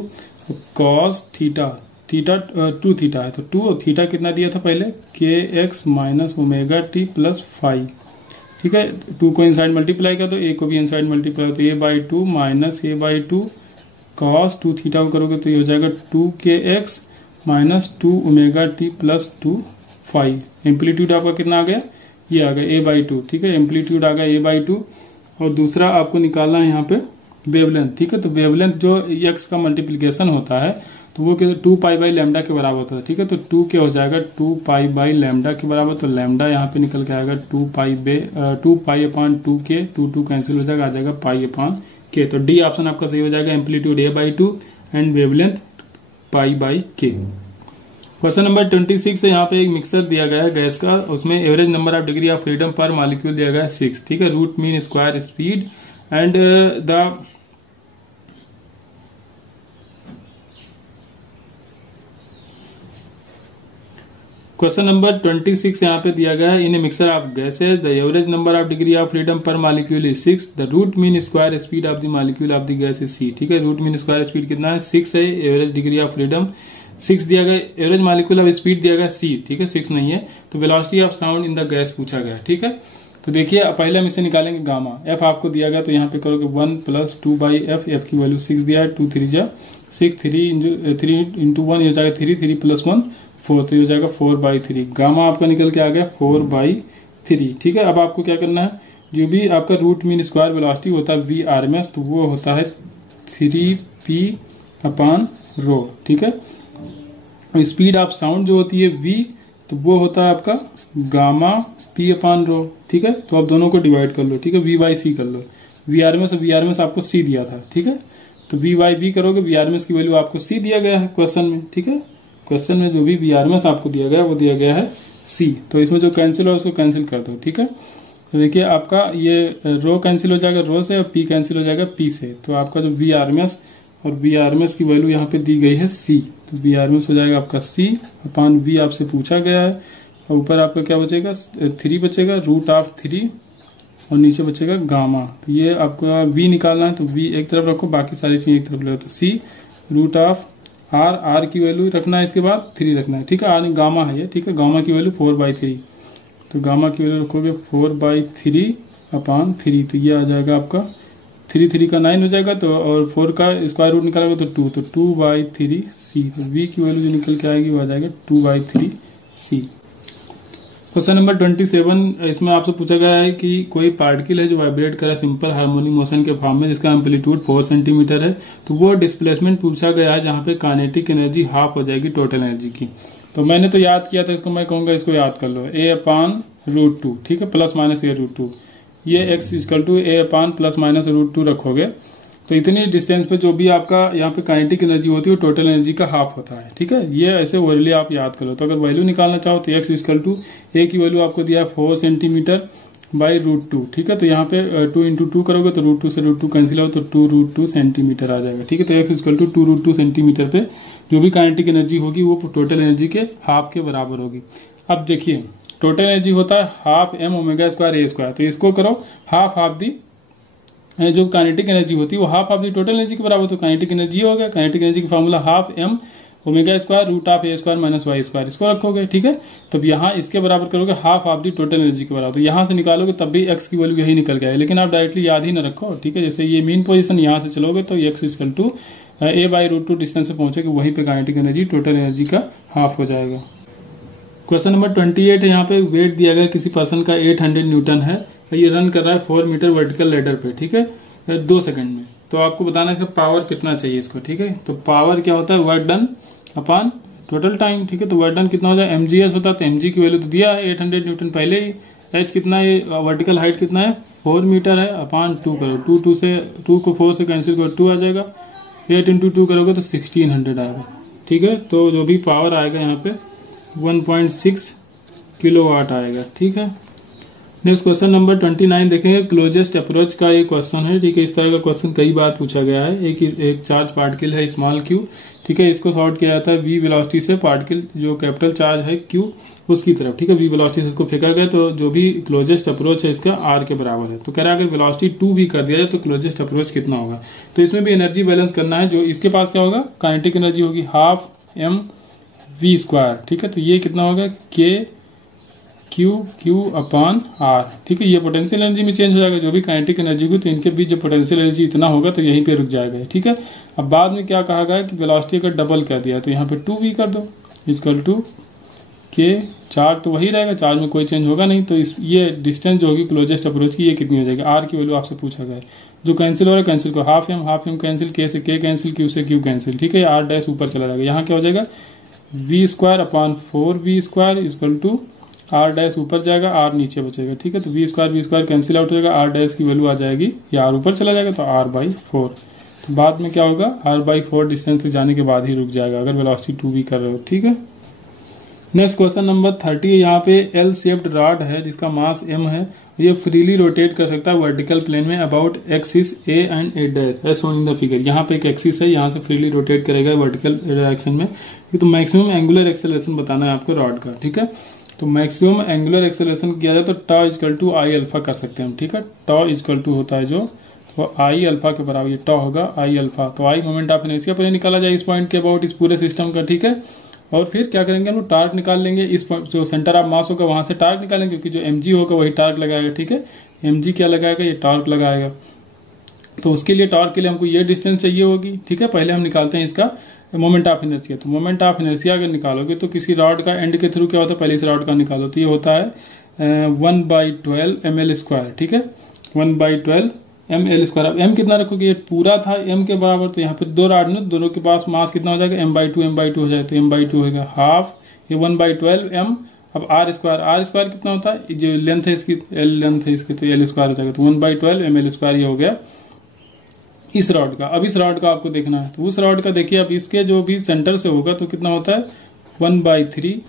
cos theta, theta 2 theta है, तो 2 और थीटा कितना दिया था पहले, kx minus omega T plus five, ठीक है। 2 को इनसाइड मल्टीप्लाई कर दो, a को भी इनसाइड मल्टीप्लाई, तो a/2 minus a/2 cos 2 theta को करोगे तो ये हो जाएगा 2kx minus 2 omega T plus 2 five. Amplitude आपका कितना आ गया, ये आ गया a/2, ठीक है, एम्पलीट्यूड आ गया a/2। और दूसरा आपको निकालना है यहाँ पे वेवलेंथ, ठीक है। तो वेवलेंथ जो x का मल्टीप्लीकेशन होता है तो वो 2 पाई बाई लैम्डा के बराबर होता है, ठीक है। तो 2 क्या हो जाएगा, 2 पाई बाई लैम्डा के बराबर, तो लैम्डा यहाँ पे निकल के आएगा 2 पाई अपॉन 2k, 2 कैंसिल हो जाएगा, आ जाएगा पाई अपॉन k। तो डी ऑप्शन आपका सही हो जाएगा, amplitude a/2 and wavelength pi by k। Question number 26 है, यहाँ पे एक मिक्सर दिया गया है गैस का, उसमें average number of degree of freedom per molecule दिया गया है 6, ठीक है, root mean square speed and the question number 26 यहाँ पे दिया गया है, in a mixer of gases the average number of degree of freedom per molecule is 6, the root mean square speed of the molecule of the gas is c, ठीक है। रूट मीन स्क्वायर स्पीड कितना है, 6 है, एवरेज डिग्री ऑफ फ्रीडम 6 दिया गया, एवरेज मॉलिक्यूल ऑफ स्पीड दिया गया c, ठीक है, 6 नहीं है। तो velocity of sound in the gas पूछा गया, ठीक है। तो देखिए पहले हम इसे निकालेंगे गामा, f आपको दिया गया, तो यहाँ पे करोगे 1 प्लस 2/f, f की वैल्यू 6 दिया है, 2 3 जा 6, 3 इंटू 1 हो जाएगा 3, 3 प्लस 1 4, तो ये हो जाएगा 4/3। गामा आपका निकल के आ गया 4/3, ठीक है। अब आपको क्या करना है, जो भी आपका रूट मीन स्क्वायर वेलोसिटी होता है VRMS, तो वो होता है 3p अपॉन रो, ठीक है। और स्पीड ऑफ साउंड जो होती है v, तो वो होता है आपका गामा p अपॉन रो, ठीक है। तो आप दोनों को डिवाइड कर लो, ठीक है, v/c कर लो। VRMS आपको c दिया था, ठीक है, तो v/b करोगे, VRMS की वैल्यू आपको c दिया गया है क्वेश्चन में, ठीक है। क्वेश्चन में जो भी VRMS आपको दिया गया वो दिया गया है c, तो इसमें जो कैंसिल हो उसको कैंसिल कर दो, ठीक है। तो देखिए आपका ये रो कैंसिल हो जाएगा रो से, और p कैंसिल हो जाएगा p से, तो आपका जो VRMS और VRMS की वैल्यू यहाँ पे दी गई है c, तो VRMS हो जाएगा आपका c अपॉन v आपसे पूछा गया है, और ऊपर आपका क्या बचेगा 3 बचेगा, रूट ऑफ 3, और नीचे बचेगा गामा। तो ये आपका v निकालना है, तो v एक तरफ रखो, बाकी सारी चीजें एक तरफ ले, तो c रूट ऑफ r की वैल्यू रखना है, इसके बाद 3 रखना है, ठीक है। r गामा है ये, ठीक है, गामा की वैल्यू 4/3, तो गामा की वैल्यू रखोगे 4/3 अपॉन 3, तो ये आ जाएगा आपका 3 का 9 हो जाएगा, तो और 4 का स्क्वायर रूट निकालोगे तो 2, तो 2/3c, तो v की वैल्यू जो निकल के आएगी वो आ जाएगा 2/3c। क्वेश्चन नंबर 27, इसमें आपसे पूछा गया है कि कोई पार्टिकल है जो वाइब्रेट कर रहा है सिंपल हार्मोनिक मोशन के फॉर्म में, जिसका एम्पलीट्यूड 4 सेंटीमीटर है, तो वो डिस्प्लेसमेंट पूछा गया है जहां पे काइनेटिक एनर्जी हाफ हो जाएगी टोटल एनर्जी की। तो मैंने तो याद किया था, इसको मैं कहूंगा इसको याद कर लो, a/√2, ठीक है, प्लस माइनस a√2, ये x equal to a/ plus minus √2 रखोगे, तो इतनी डिस्टेंस पे जो भी आपका यहाँ पे काइनेटिक एनर्जी होती है वो टोटल एनर्जी का हाफ होता है, ठीक है। ये ऐसे ओरली आप याद कर लो। तो अगर वैल्यू निकालना चाहो तो x इक्वल टू a की वैल्यू आपको दिया है 4 सेंटीमीटर बाई √2, ठीक है। तो यहाँ पे 2 इंटू 2 करोगे तो √2 से √2 कैंसिल हो, तो 2√2 सेंटीमीटर आ जाएगा, ठीक है। तो x इक्वल टू 2√2 सेंटीमीटर पे जो भी काइनेटिक एनर्जी होगी वो टोटल एनर्जी के हाफ के बराबर होगी। अब देखिए टोटल एनर्जी होता है हाफ m⍵²a², तो इसको करो हाफ दी जो काइनेटिक एनर्जी होती है वो half of the total energy के बराबर, तो काइनेटिक एनर्जी हो गया, काइनेटिक एनर्जी का formula half omega square root of A square minus Y square, इसको रखोगे, ठीक है। तब यहाँ इसके बराबर करोगे half of the total energy के बराबर, तो यहाँ से निकालोगे तब भी एक्स की वैल्यू यही निकल गया है, लेकिन आप डायरेक्टली याद ही ना रखो, ठीक है। जैसे ये मीन पोजीशन यहाँ से चलोगे तो X equal to A by root 2 distance पे पहुंचेगी, वहीं पे काइनेटिक एनर्जी टोटल एनर्जी का हाफ हो जाएगा। क्वेश्चन नंबर 28 है, यहाँ पे वेट दिया गया किसी पर्सन का 800 न्यूटन है, ये रन कर रहा है 4 मीटर वर्टिकल लेडर पे, ठीक है, 2 सेकंड में। तो आपको बताना है इसका पावर कितना चाहिए इसको, ठीक है। तो पावर क्या होता है, work done upon total time, ठीक है। तो वर्क डन कितना हो जाए, mgs होता है, तो mg की वैल्यू तो दिया है 800 न्यूटन पहले ही। h कितना है, वर्टिकल हाइट कितना है 4 मीटर है, अपॉन 2 करो, 2 को 4 से कैंसिल करो, 2 आ जाएगा, 8 इंटू 2 करोगे तो 1600 आएगा, ठीक है। तो जो भी पावर आएगा यहाँ पे 1.6 किलोवाट आएगा, ठीक है। नेक्स्ट क्वेश्चन नंबर 29 देखेंगे, क्लोजेस्ट अप्रोच का ये क्वेश्चन है, ठीक है। इस तरह का क्वेश्चन कई बार पूछा गया है। एक चार्ज पार्टिकल है स्मॉल क्यू, ठीक है, इसको सॉर्ट किया जाता है v वेलोसिटी से पार्टिकल जो कैपिटल चार्ज है q उसकी तरफ, ठीक है, v वेलोसिटी से इसको फेंका गया, तो जो भी क्लोजेस्ट अप्रोच है इसका r के बराबर है। तो कह रहा है अगर वेलोसिटी 2 भी कर दिया जाए तो क्लोजेस्ट अप्रोच कितना होगा। तो इसमें भी एनर्जी बैलेंस करना है, जो इसके पास क्या होगा, काइनेटिक एनर्जी होगी हाफ mv², ठीक है। तो ये कितना होगा q अपॉन r, ठीक है। ये पोटेंशियल एनर्जी में चेंज हो जाएगा, जो भी काइनेटिक एनर्जी होगी तो इनके बीच जो पोटेंशियल एनर्जी इतना होगा तो यहीं पे रुक जाएगा, ठीक है। अब बाद में क्या कहा गया कि वेलोसिटी का डबल कर दिया, तो यहाँ पे 2v कर दो इक्वल टू k, चार्ज तो वही रहेगा, चार्ज में कोई चेंज होगा नहीं। तो ये डिस्टेंस जो होगी क्लोजेस्ट अप्रोच की ये कितनी हो जाएगी, r की वैल्यू आपसे पूछा गया है। जो कैंसिल हो रहा है कैंसिल को, हाफ m कैंसिल, k से k कैंसिल, q से q कैंसिल, ठीक है। r डैश ऊपर चला जाएगा, यहाँ क्या हो जाएगा v² upon 4v² equal to r dash ऊपर जाएगा, r नीचे बचेगा, ठीक है। तो v² कैंसिल आउट हो जाएगा, r डैश की वैल्यू आ जाएगी, ये r ऊपर चला जाएगा तो r/4। तो बाद में क्या होगा, r/4 डिस्टेंस से जाने के बाद ही रुक जाएगा अगर वेलोसिटी 2v कर रहे हो, ठीक है। नेक्स्ट क्वेश्चन नंबर 30 है, यहाँ पे एल शेप्ड रॉड है जिसका मास m है, ये फ्रीली रोटेट कर सकता है वर्टिकल प्लेन में about axis a and a' as shown in the figure. यहाँ पे एक एक्सिस है, यहाँ से फ्रीली रोटेट करेगा वर्टिकल डायरेक्शन में। तो मैक्सिमम एंगुलर एक्सेलरेशन बताना है आपको रॉड का, ठीक है। तो मैक्सिमम एंगुलर एक्सेलरेशन किया जाए तो टॉ इक्वल टू आई अल्फा कर सकते हैं हम, ठीक है। टॉ इक्वल टू होता है जो तो आई अल्फा के बराबर, ये टॉ होगा आई अल्फा। तो आई मोमेंट ऑफ इनर्शिया पहले निकाला जाए इस पॉइंट के अबाउट इस पूरे सिस्टम का, ठीक है। और फिर क्या करेंगे हम टार्क निकाल लेंगे, इस जो सेंटर ऑफ मास होगा वहां से टार्क निकालेंगे, क्योंकि जो mg होगा वही टार्क लगाएगा, ठीक है। mg क्या लगाएगा, ये टार्क लगाएगा। तो उसके लिए टॉर्क के लिए हमको ये डिस्टेंस चाहिए होगी, ठीक है। पहले हम निकालते हैं इसका मोमेंट ऑफ इनर्शिया। तो मोमेंट ऑफ इनर्शिया अगर निकालोगे तो किसी रॉड का एंड के थ्रू क्या होता है, पहले इस रॉड का निकालो, तो ये होता है 1/12 ml², ठीक है, 1/12 ml²। अब m कितना रखोगे, ये पूरा था m के बराबर, तो यहाँ पे 2 रॉड में दोनों के पास मास कितना हो जाएगा, m/2 हो जाएगा, तो m/2 होगा हाफ, ये 1/12 m। अब r² कितना होता है, जो लेंथ है इसकी, l लेंथ है इसकी, तो l² हो जाएगा, तो 1/12 ml² ये हो गया इस रॉड का। अब इस रॉड का आपको देखना है, तो उस रॉड का देखिए, अब इसके जो भी सेंटर से होगा तो कितना होता है 1/3।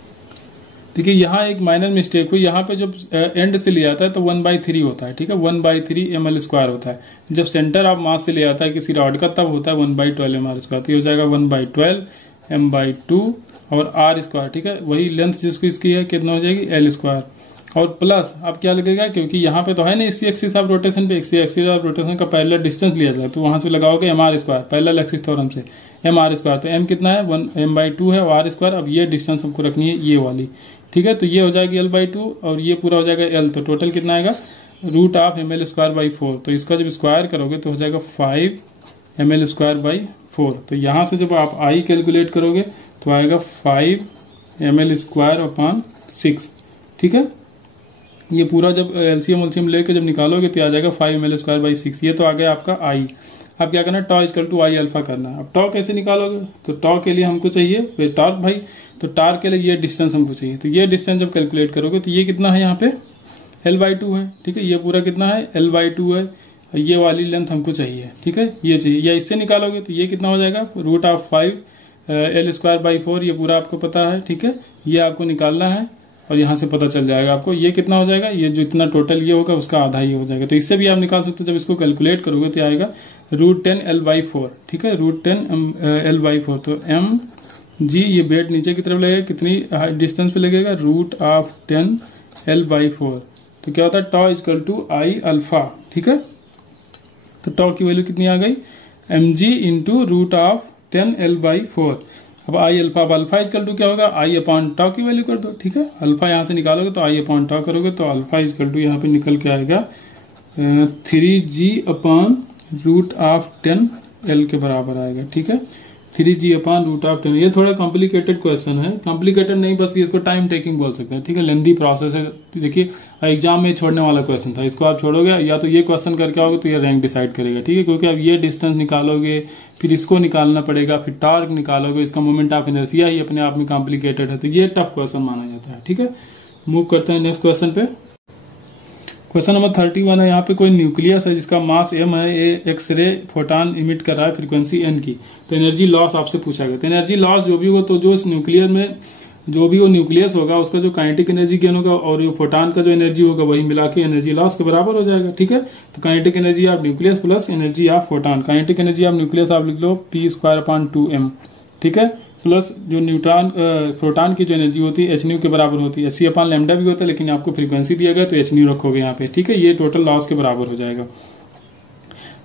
देखिए यहाँ एक माइनर मिस्टेक हुई, यहाँ पे जब एंड से लिया जाता है तो 1/3 होता है, ठीक है, 1/3 ml² होता है। जब सेंटर ऑफ मास से लिया जाता है किसी रॉड का तब होता है 1/12 mr², तो ये हो जाएगा 1/12 m/2 और r², ठीक है। वही लेंथ जिसको इसकी है कितना हो जाएगी l²। और प्लस अब क्या लगेगा, क्योंकि यहाँ पे तो है ना इसी एक्सिस ऑफ रोटेशन पे, इसी एक्सिस ऑफ रोटेशन का पैरेलल डिस्टेंस लिया जाए, तो वहां से लगाओगे mr², पैरेलल एक्सिस थ्योरम से mr²। तो m कितना है, 1m/2 है और r²। अब ये डिस्टेंस हमको रखनी है ये वाली, ठीक है। तो ये हो जाएगी l/2 और ये पूरा हो जाएगा l, तो टोटल कितना आएगा √ml²/4। तो इसका जब स्क्वायर करोगे तो हो जाएगा 5 ml²/4। तो यहाँ से जब आप i कैलकुलेट करोगे तो आएगा 5 ml²/6, ठीक है। ये पूरा जब एलसीएम लेके जब निकालोगे तो आ जाएगा 5 ml²/6। ये तो आ गया आपका i। अब क्या करना है, टॉ इक्वल टू आई अल्फा करना है। अब टॉ कैसे निकालोगे, तो टॉ के लिए हमको चाहिए टॉर्क भाई, तो टॉर्क के लिए ये डिस्टेंस हमको चाहिए। तो ये डिस्टेंस जब कैलकुलेट करोगे तो ये कितना है, यहाँ पे l/2 है, ठीक है। ये पूरा कितना है l/2 है, ये वाली लेंथ हमको चाहिए, ठीक है, ये चाहिए। या इससे निकालोगे तो ये कितना हो जाएगा √5 l²/4, ये पूरा आपको पता है, ठीक है। ये आपको निकालना है और यहाँ से पता चल जाएगा आपको ये कितना हो जाएगा, ये जो इतना टोटल ये होगा उसका आधा ही हो जाएगा। तो इससे भी आप निकाल सकते हो, जब इसको कैलकुलेट करोगे तो आएगा √10l/4, ठीक है, √10l/4। तो mg ये बेट नीचे की तरफ लगेगा, कितनी डिस्टेंस पे लगेगा, √10l/4। तो क्या होता है टॉ इक्वल टू आई अल्फा, ठीक है। तो टॉ की वैल्यू कितनी आ गई, mg इंटू √10l/4। अब आई अल्फा, अब अल्फा इजकल टू क्या होगा, आई अपॉन टॉ की वैल्यू कर दो, ठीक है। अल्फा यहां से निकालोगे तो आई अपॉन टॉ करोगे तो अल्फा इजकल टू यहाँ पे निकल के आएगा 3g अपॉन रूट ऑफ 10 के बराबर आएगा, ठीक है। 3g upon root of 10। ये थोड़ा कॉम्प्लिकेटेड क्वेश्चन है, कॉम्प्लिकेटेड नहीं बस इसको टाइम टेकिंग बोल सकते हैं, ठीक है। लेंदी प्रोसेस है। देखिए एग्जाम में छोड़ने वाला क्वेश्चन था, इसको आप छोड़ोगे या तो ये क्वेश्चन करके आओगे तो ये रैंक डिसाइड करेगा, ठीक है। क्योंकि अब ये डिस्टेंस निकालोगे, फिर इसको निकालना पड़ेगा, फिर टॉर्क निकालोगे, इसका मोमेंट ऑफ इनर्शिया ही अपने आप में कॉम्प्लिकेटेड है, तो ये टफ क्वेश्चन माना जाता है, ठीक है। मूव करते हैं नेक्स्ट क्वेश्चन पे। क्वेश्चन नंबर 31 है। यहाँ पे कोई न्यूक्लियस है जिसका मास m है, ये एक्सरे फोटॉन इमिट कर रहा है फ्रीक्वेंसी n की, तो एनर्जी लॉस आपसे पूछा गया। तो एनर्जी लॉस जो भी हो, तो जो इस न्यूक्लियर में जो भी वो न्यूक्लियस होगा उसका जो काइनेटिक एनर्जी गेन होगा और जो फोटॉन का जो एनर्जी होगा वही मिला के एनर्जी लॉस के बराबर हो जाएगा, ठीक है। तो kinetic energy of nucleus plus energy of photon, kinetic energy of nucleus आप लिख लो p²/2m, ठीक है, प्लस जो न्यूट्रॉन प्रोटॉन की जो एनर्जी होती है hν के बराबर होती है, h/λ भी होता है, लेकिन आपको फ्रीक्वेंसी दिया गया तो hν रखोगे यहाँ पे, ठीक है। ये टोटल लॉस के बराबर हो जाएगा।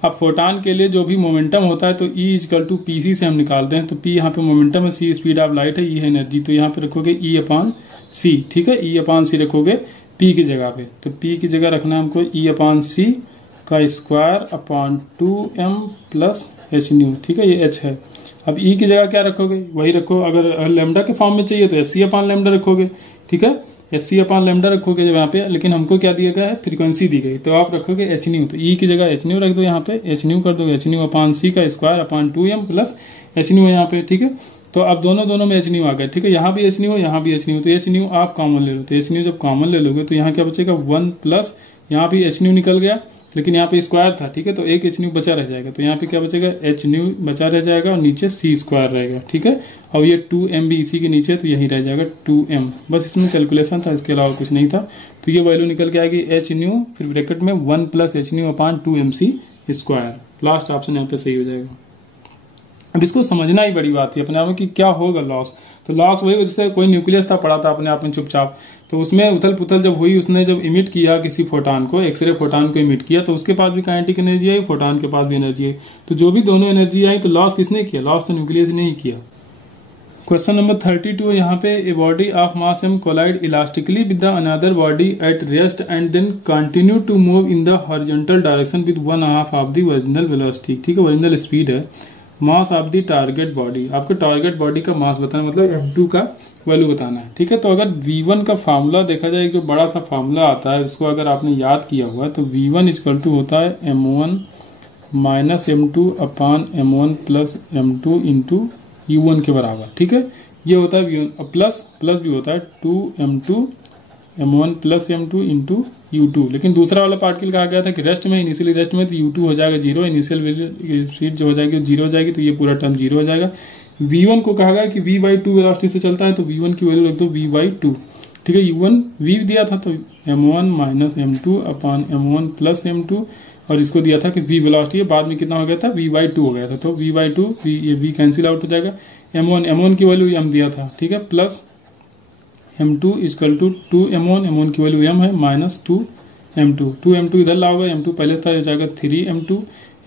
अब फोटॉन के लिए जो भी मोमेंटम होता है तो E इजकल टू PC से हम निकालते हैं, तो P यहाँ पे मोमेंटम है, C स्पीड ऑफ लाइट है, E है एनर्जी, तो यहाँ पे रखोगे E/c, ठीक है। E/c रखोगे P की जगह पे, तो P की जगह रखना है हमको E/c का square upon 2m plus hν, ठीक है, ये h है। अब E की जगह क्या रखोगे, वही रखो। अगर लैम्डा के फॉर्म में चाहिए तो sc/λ रखोगे, ठीक है, sc/λ रखोगे जब यहाँ पे, लेकिन हमको क्या दिया गया है, फ्रीक्वेंसी दी गई, तो आप रखोगे hν, तो E की जगह hν रख दो, यहाँ पे hν कर दोगे, hν/c का square upon 2m plus hν है यहाँ पे, ठीक है। तो अब दोनों में hν आ गया, ठीक है, यहाँ भी hν हो, यहाँ भी hν हो, तो hν आप कॉमन ले लो, तो hν जब कॉमन ले लोगे तो यहाँ क्या बचेगा 1 प्लस, यहाँ भी hν निकल गया लेकिन यहाँ पे स्क्वायर था, ठीक है, तो एक hν बचा रह जाएगा, तो यहाँ पे क्या बचेगा hν बचा रह जाएगा और नीचे c स्क्वायर रहेगा, ठीक है। और ये 2m भी इसी के नीचे, तो यही रह जाएगा 2m, बस इसमें कैलकुलेशन था, इसके अलावा कुछ नहीं था। तो ये वैल्यू निकल के आएगी hν फिर ब्रैकेट में 1 plus hν upon 2mc square. Last option यहाँ पे सही हो जाएगा। अब इसको समझना ही बड़ी बात है अपने आप में कि क्या होगा लॉस। तो लॉस वही, जैसे कोई न्यूक्लियस था पड़ा था अपने आप में चुपचाप, तो उसमें उथल पुथल जब हुई, उसने जब इमिट किया किसी फोटॉन को, एक्सरे फोटॉन को इमिट किया, तो उसके पास भी काइनेटिक एनर्जी आई, फोटॉन के पास भी एनर्जी आई, तो जो भी दोनों एनर्जी आई तो लॉस किसने किया, लॉस तो न्यूक्लियस ने ही किया। क्वेश्चन नंबर 32 यहाँ पे, a body of mass m collide elastically with the another body at rest and then continue to move in the horizontal direction with 1/2 of the original velocity, ठीक है, ओरिजिनल स्पीड है। Mass of the target body, आपको टारगेट बॉडी का मास बताना, मतलब m2 का वैल्यू बताना है, ठीक है। तो अगर v1 का फार्मूला देखा जाए, जो बड़ा सा फार्मूला आता है उसको अगर आपने याद किया हुआ, तो v1 इक्वल टू होता है m1 minus m2 upon m1 plus m2 into u1 के बराबर, ठीक है। ये होता है v1 प्लस भी होता है 2m2 m1 plus m2 into u2, लेकिन दूसरा वाला पार्ट के लिए कहा गया था कि रेस्ट में, इनिशियली रेस्ट में, तो u2 हो जाएगा 0, इनिशियल स्पीड जो हो जाएगी 0 हो जाएगी, तो ये पूरा टर्म 0 हो जाएगा। v1 को कहा गया कि v/2 वेलोसिटी से चलता है, तो v1 की वैल्यू रख दो v/2, ठीक है। u1 v दिया था तो m1 minus m2 upon m1 plus m2, और इसको दिया था कि v वेलोसिटी है, बाद में कितना हो गया था, v/2 हो गया था, तो v/2 ये v कैंसिल आउट हो जाएगा। m1 की वैल्यू m दिया था, ठीक है, plus m2 equal to 2m1 की वैल्यू m है, माइनस 2m2 इधर लाओगे, m2 पहले था, हो जाएगा 3m2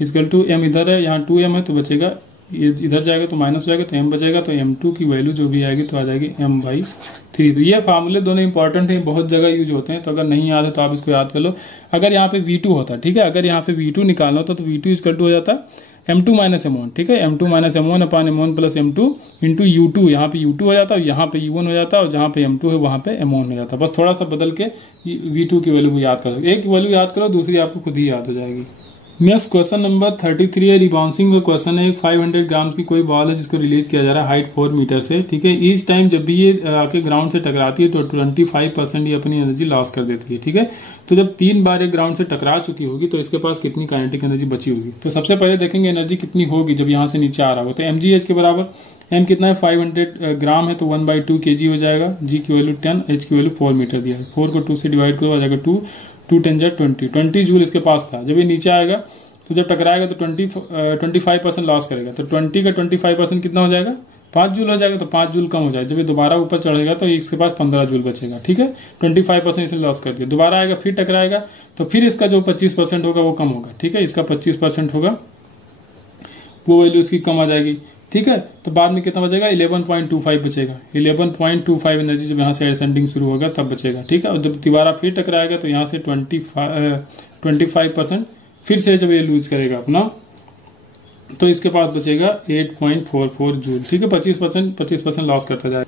इक्वल टू m इधर है, यहाँ 2m है तो बचेगा, ये इधर जाएगा तो माइनस हो जाएगा, तो m बचेगा, तो m2 की वैल्यू जो भी आएगी तो आ जाएगी m/3। तो ये फार्मूले दोनों इंपॉर्टेंट है, बहुत जगह यूज होते हैं, तो अगर नहीं याद है तो आप इसको याद कर लो। अगर यहाँ पे v2 होता, ठीक है, अगर यहाँ पे v2 निकालना होता तो v2 इक्वल टू हो जाता m2 माइनस m1, ठीक है, m2 minus m1 upon m1 plus m2 into u2, यहाँ पे u2 हो जाता है, यहाँ पे u1 हो जाता है, और जहाँ पे m2 है वहां पे m1 हो जाता है। बस थोड़ा सा बदल के v2 की वैल्यू याद करो, एक वैल्यू याद करो, दूसरी आपको खुद ही याद हो जाएगी। नेक्स्ट क्वेश्चन नंबर 33 है, रिबाउंसिंग का क्वेश्चन है। 500 ग्राम की कोई बॉल है जिसको रिलीज किया जा रहा है हाइट 4 मीटर से, ठीक है। ईच टाइम जब भी ये आके ग्राउंड से टकराती है तो 25% ये अपनी एनर्जी लॉस कर देती है, ठीक है। तो जब 3 बार ये ग्राउंड से टकरा चुकी होगी तो इसके पास कितनी काइनेटिक एनर्जी बची होगी। तो सबसे पहले देखेंगे एनर्जी कितनी होगी जब यहाँ से नीचे आ रहा होगा, तो mgh के बराबर, m कितना है 500 ग्राम है तो 1/2 kg हो जाएगा, g की वैल्यू 10, h की वैल्यू 4 मीटर दिया है, 4 को 2 से डिवाइड करो, आ जाएगा 2 10 20 जूल इसके पास था। जब ये नीचे आएगा तो जब टकराएगा तो 25% लॉस करेगा, तो 20 का 25% कितना हो जाएगा, 5 जूल हो जाएगा, तो 5 जूल कम हो जाएगा। जब ये दोबारा ऊपर चढ़ेगा तो इसके पास 15 जूल बचेगा, ठीक है। 25% इसने लॉस कर दिया, दोबारा आएगा फिर टकराएगा तो फिर इसका जो 25% होगा वो कम होगा, ठीक है, इसका 25% होगा, वो वैल्यू इसकी कम आ जाएगी, ठीक है। तो बाद में कितना बचेगा 11.25 बचेगा, 11.25 एनर्जी जब यहाँ से एसेंडिंग शुरू होगा तब बचेगा, ठीक है। और जब दोबारा फिर टकराएगा तो यहाँ से 25% फिर से जब ये लूज करेगा अपना तो इसके पास बचेगा 8.44 जूल, ठीक है। 25% लॉस करता जाएगा।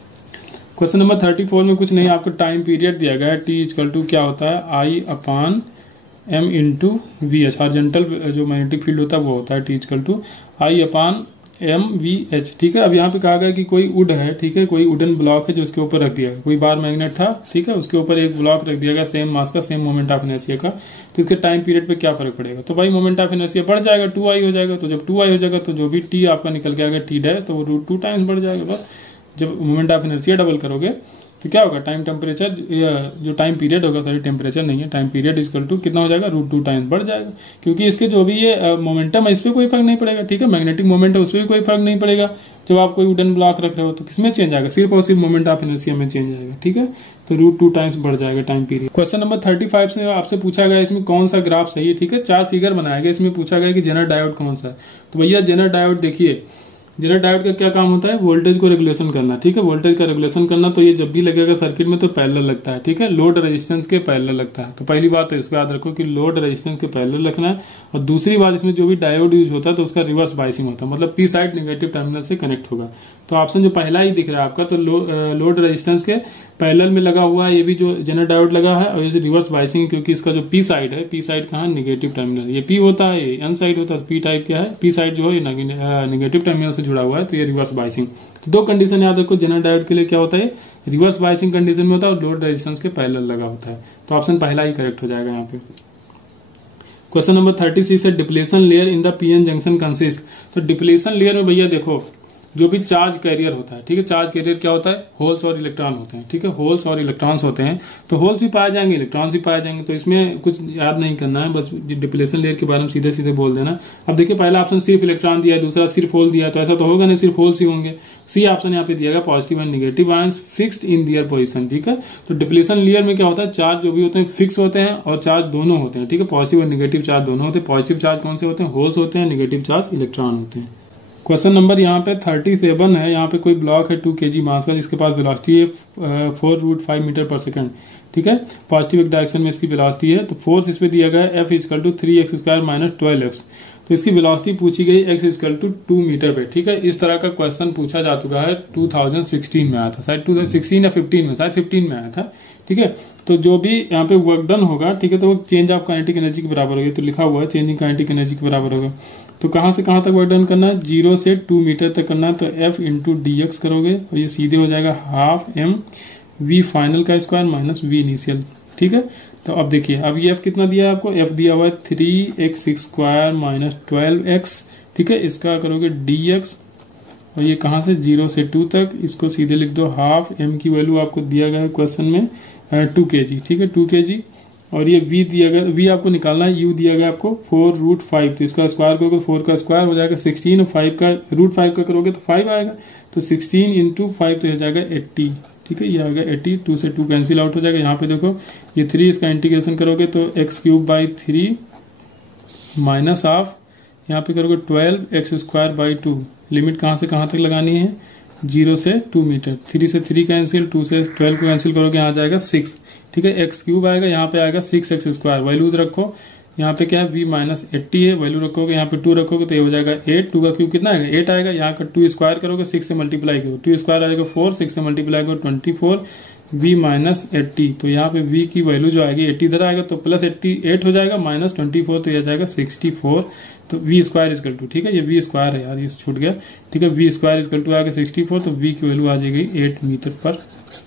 क्वेश्चन नंबर 34 में कुछ नहीं, आपको टाइम पीरियड दिया गया है। टी इक्वल टू क्या होता है I/m into V H, horizontal जो मैग्नेटिक फील्ड होता है वो होता है टी इक्वल टू I/m/v/h, ठीक है। अब यहाँ पे कहा गया कि कोई वुड है, ठीक है, कोई वुडन ब्लॉक है जो उसके ऊपर रख दिया गया, कोई बार मैग्नेट था, ठीक है, उसके ऊपर एक ब्लॉक रख दिया गया सेम मास का, सेम मोमेंट ऑफ इनर्शिया का। तो इसके टाइम पीरियड पे क्या फर्क पड़ेगा? तो भाई मोमेंट ऑफ इनर्शिया बढ़ जाएगा, 2i हो जाएगा। तो जब 2i हो जाएगा तो जो भी टी आपका निकल के आएगा टी डैश, तो वो √2 टाइम्स बढ़ जाएगा। बस जब मोमेंट ऑफ इनर्शिया डबल करोगे तो क्या होगा, टाइम टेम्परेचर जो टाइम पीरियड होगा, सॉरी टेम्परेचर नहीं है, टाइम पीरियड इक्वल टू कितना हो जाएगा √2 टाइम्स बढ़ जाएगा। क्योंकि इसके जो भी ये मोमेंटम है इस पर कोई फर्क नहीं पड़ेगा, ठीक है, मैग्नेटिक मोमेंट है उस पर भी कोई फर्क नहीं पड़ेगा। जब आप कोई वुडन ब्लॉक रख रहे हो तो किसमें चेंज आएगा, सिर्फ और सिर्फ मोमेंट ऑफ इनर्शिया में चेंज आएगा, ठीक है। तो √2 टाइम्स बढ़ जाएगा टाइम पीरियड। क्वेश्चन नंबर 35 से आपसे पूछा गया इसमें कौन सा ग्राफ सही है, ठीक है। 4 फिगर बनाया गया, इसमें पूछा गया कि जेनर डायोड कौन सा है। तो भैया जेनर डायोड देखिए, जेनर डायोड का क्या काम होता है, वोल्टेज को रेगुलेशन करना, ठीक है, वोल्टेज का रेगुलेशन करना। तो ये जब भी लगेगा सर्किट में तो पैरेलल लगता है, ठीक है, लोड रेजिस्टेंस के पैरेलल लगता है। तो पहली बात तो इसको याद रखो कि लोड रेजिस्टेंस के पैरेलल रखना है। और दूसरी बात, इसमें जो भी डायोड यूज होता है तो उसका रिवर्स बाइसिंग होता है, मतलब पी साइड नेगेटिव टर्मिनल से कनेक्ट होगा। तो ऑप्शन जो पहला ही दिख रहा है आपका, तो लोड रेजिस्टेंस के पैरेलल में लगा हुआ है, ये भी जो जेनर डायोड लगा है। और ये रिवर्स बाइसिंग है क्योंकि इसका जो पी साइड है, पी साइड कहाँ, नेगेटिव टर्मिनल, ये पी होता है, ये एन साइड होता है। पी टाइप क्या है, पी साइड जो है नेगेटिव टर्मिनल से जुड़ा हुआ है, तो ये रिवर्स बाइसिंग। तो 2 कंडीशन याद रखो जेनर डायोड के लिए, क्या होता है, रिवर्स बाइसिंग कंडीशन में होता है और लोड रेजिस्टेंस के पैरेलल लगा होता है। तो ऑप्शन पहला ही करेक्ट हो जाएगा यहाँ पे। क्वेश्चन नंबर 36 है depletion layer in the PN junction consist. तो डिप्लेशन लेयर में भैया देखो जो भी चार्ज कैरियर होता है, ठीक है, चार्ज कैरियर क्या होता है, होल्स और इलेक्ट्रॉन होते हैं, ठीक है, होल्स और इलेक्ट्रॉन्स होते हैं। तो होल्स भी पाए जाएंगे, इलेक्ट्रॉन्स भी पाए जाएंगे। तो इसमें कुछ याद नहीं करना है, बस डिप्लेशन लेयर के बारे में सीधे सीधे बोल देना। अब देखिए पहला ऑप्शन सिर्फ इलेक्ट्रॉन दिया है, दूसरा सिर्फ होल दिया है, तो ऐसा तो होगा नहीं, सिर्फ होल्स ही होंगे। सी ऑप्शन यहाँ पे दिया गया positive and negative ions fixed in their position, ठीक है। तो डिप्लेशन लेयर में क्या होता है, चार्ज जो भी होते हैं फिक्स होते हैं और चार्ज दोनों होते हैं, ठीक है, पॉजिटिव और नेगेटिव चार्ज दोनों होते हैं। पॉजिटिव चार्ज कौन से होते हैं, होल्स होते हैं, नेगेटिव चार्ज इलेक्ट्रॉन होते हैं। क्वेश्चन नंबर यहाँ पे 37 है। यहाँ पे कोई ब्लॉक है 2 kg मास का जिसके पास वेलोसिटी है 4√5 मीटर पर सेकंड, ठीक है, पॉजिटिव एक डायरेक्शन में इसकी वेलोसिटी है। तो फोर्स इस पे दिया गया है F equal to 3x² minus 12x। तो इसकी वेलोसिटी पूछी गई x इक्वल टू 2 मीटर पे, ठीक है। इस तरह का क्वेश्चन पूछा जा चुका है, 2016 में आया था, शायद 2016 या 15 में, शायद 15 में आया था, ठीक है। तो जो भी यहाँ पे वर्क डन होगा, ठीक है, तो वो चेंज ऑफ काइनेटिक एनर्जी के बराबर होगी। तो लिखा हुआ है चेंजिंग काइनेटिक एनर्जी के बराबर होगा। तो कहां से कहां तक वर्क डन करना है, 0 से 2 मीटर तक करना है। तो F इंटू dx करोगे और ये सीधे हो जाएगा ½ v फाइनल का स्क्वायर माइनस v इनिशियल, ठीक है। तो अब देखिए, अब ये F कितना दिया है आपको, F दिया हुआ है 3x² माइनस 12x, ठीक है। इसका करोगे dx और ये कहां से 0 से 2 तक, इसको सीधे लिख दो ½ m की वैल्यू आपको दिया गया है क्वेश्चन में 2 kg, ठीक है, 2 kg। और ये v दिया गया, v आपको निकालना है, u दिया गया आपको 4√5। तो इसका स्क्वायर करोगे 4 का स्क्वायर हो जाएगा 16 और 5 का √5 का करोगे तो 5 आएगा। तो 16 इंटू 5 तो हो जाएगा 80, ठीक है, ये आएगा 80। 2 से 2 कैंसिल आउट हो जाएगा। यहाँ पे देखो ये 3 इसका इंटीग्रेशन करोगे तो x³/3 माइनस ऑफ यहाँ पे करोगे 12x²/2। लिमिट कहाँ से कहाँ तक लगानी है, 0 से 2 मीटर। 3 से 3 कैंसिल, 2 से 12 को कैंसिल करोगे, यहाँ जाएगा 6, ठीक है, x³ आएगा, यहाँ पे आएगा 6x²। वैल्यूज रखो, यहाँ पे क्या है v माइनस 80 है, वैल्यू रखोगे, यहाँ पे 2 रखोगे तो ये हो जाएगा 8। 2 का क्यूब कितना आएगा, 8 आएगा। यहाँ का 2 स्क्वायर करोगे, 6 से मल्टीप्लाई करोगे, 2 स्क्वायर आएगा 4, 6 से मल्टीप्लाई करो 24, v माइनस 80। तो यहाँ पे v की वैल्यू जो आएगी 80 इधर आएगा तो प्लस 88 हो जाएगा, माइनस 24 तो यह जाएगा 64। तो v स्क्वायर इक्वल टू, ठीक है, ये v स्क्वायर है यार, ये छूट गया, ठीक है, v स्क्वायर इक्वल टू आएगा 64। तो v की वैल्यू आ जाएगी 8 मीटर पर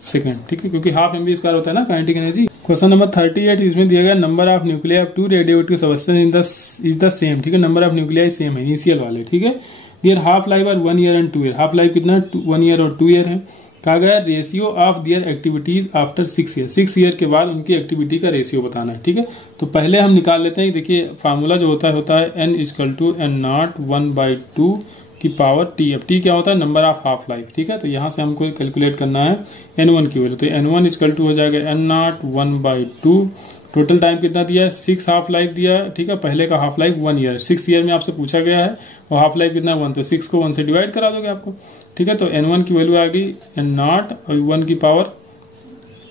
सेकंड, ठीक है, क्योंकि ½ mv स्क्वायर होता है ना काइनेटिक एनर्जी। क्वेश्चन नंबर 38 इसमें दिया गया number of nuclei of 2 radioactive substance is the same, ठीक है, नंबर ऑफ न्यूक्लिया सेम है इनिशियल वाले, ठीक है। Their half life are 1 year and 2 year. Half life कितना, 1 ईयर और 2 ईयर है। कहा गया ratio of their activities after 6 year, 6 year के बाद उनकी एक्टिविटी का रेशियो बताना है, ठीक है। तो पहले हम निकाल लेते हैं, देखिए फार्मूला जो होता है n इक्वल टू n0 1/2 की पावर t। अब t क्या होता है, नंबर ऑफ हाफ लाइफ, ठीक है। तो यहाँ से हमको कैलकुलेट करना है n1 की वैल्यू। तो n1 इक्वल टू हो जाएगा n0 1/2 टोटल टाइम कितना दिया है, 6 हाफ लाइफ दिया है, ठीक है। पहले का हाफ लाइफ 1 ईयर, 6 ईयर में आपसे पूछा गया है और हाफ लाइफ कितना 1, तो 6 को 1 से डिवाइड करा दोगे आपको, ठीक है। तो n1 की वैल्यू आ गई n0 और 1 की पावर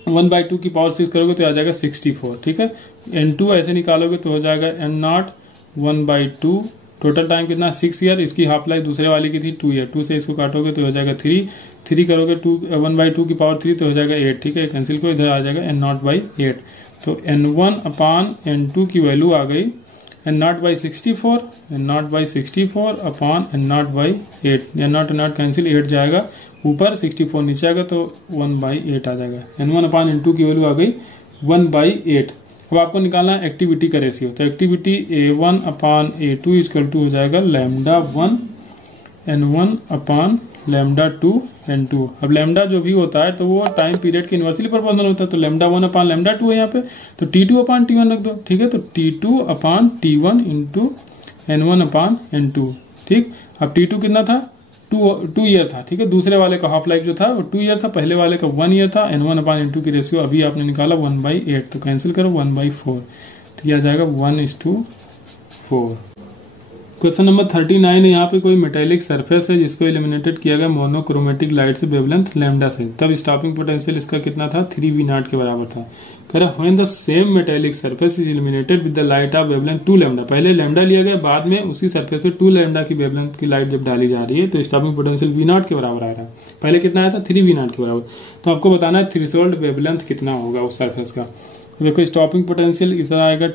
1/2 की पावर 6 करोगे तो आ जाएगा 64, ठीक है। n2 ऐसे निकालोगे तो हो जाएगा n0 1/2, टोटल टाइम कितना 6 ईयर, इसकी हाफ लाइफ दूसरे वाली की थी 2 ईयर, 2 से इसको काटोगे तो हो जाएगा 3 करोगे 1/2 की पावर 3 तो हो जाएगा 8, ठीक है। कैंसिल को इधर आ जाएगा n0/8, तो n1/n2 की वैल्यू आ गई n0/64, n0/64 upon n0/8, n0 cancel, 8 जाएगा ऊपर, 64 नीचे आएगा तो 1/8 आ जाएगा। n1/n2 की वैल्यू आ गई 1/8। अब आपको निकालना है एक्टिविटी का रेशियो, तो एक्टिविटी A1/A2 इक्वल टू हो जाएगा λ1 n1 अपॉन λ2 n2। अब लैम्डा जो भी होता है तो वो टाइम पीरियड के इनवर्सली प्रोपोर्शनल होता है, तो λ1 अपॉन λ2 है यहाँ पे, तो T2/T1 रख दो, ठीक है। तो T2/T1 इंटू n1/n2, ठीक। अब T2 कितना था, 2 ईयर था, ठीक है। दूसरे वाले का हाफ लाइफ जो था वो 2 ईयर था, पहले वाले का 1 ईयर था। n1/n2 की रेशियो अभी आपने निकाला 1/8, तो कैंसिल करो 1/4, तो यह आ जाएगा 1:4। क्वेश्चन नंबर 39 है, यहाँ पे कोई मेटेलिक सरफेस है जिसको इलिमिनेटेड किया गया मोनोक्रोमेटिक लाइट से वेवलेंथ लैम्डा से, तब स्टॉपिंग पोटेंशियल इसका कितना था, 3V0 के बराबर था। कह रहा when the same metallic surface is eliminated with the light of wavelength 2 lambda, पहले लैम्डा लिया गया, बाद में उसी सरफेस पे 2 लैम्डा की वेवलेंथ की लाइट जब डाली जा रही है तो स्टॉपिंग पोटेंशियल V0 के बराबर आ रहा है। पहले कितना आया था, 3V0 के बराबर। तो आपको बताना है थ्रेशोल्ड वेवलेंथ कितना होगा उस सरफेस का। देखो स्टॉपिंग पोटेंशियल इस तरह आएगा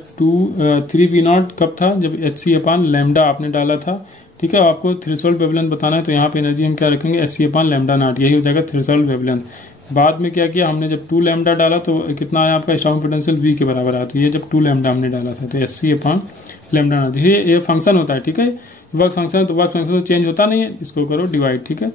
3V0 कब था, जब hc/λ आपने डाला था, ठीक है। आपको थ्रेशोल्ड वेवलेंथ बताना है तो यहाँ पे एनर्जी हम क्या रखेंगे, hc/λ0, यही हो जाएगा थ्रेशोल्ड वेवलेंथ। बाद में क्या किया हमने, जब 2 लैम्डा डाला तो कितना आया आपका स्टॉपिंग पोटेंशियल V के बराबर आया, तो ये जब 2 लैम्डा हमने डाला था तो hc/λ0, ये फंक्शन होता है, ठीक है। वर्क फंक्शन, तो वर्क फंक्शन तो चेंज होता नहीं है, इसको करो डिवाइड, ठीक है।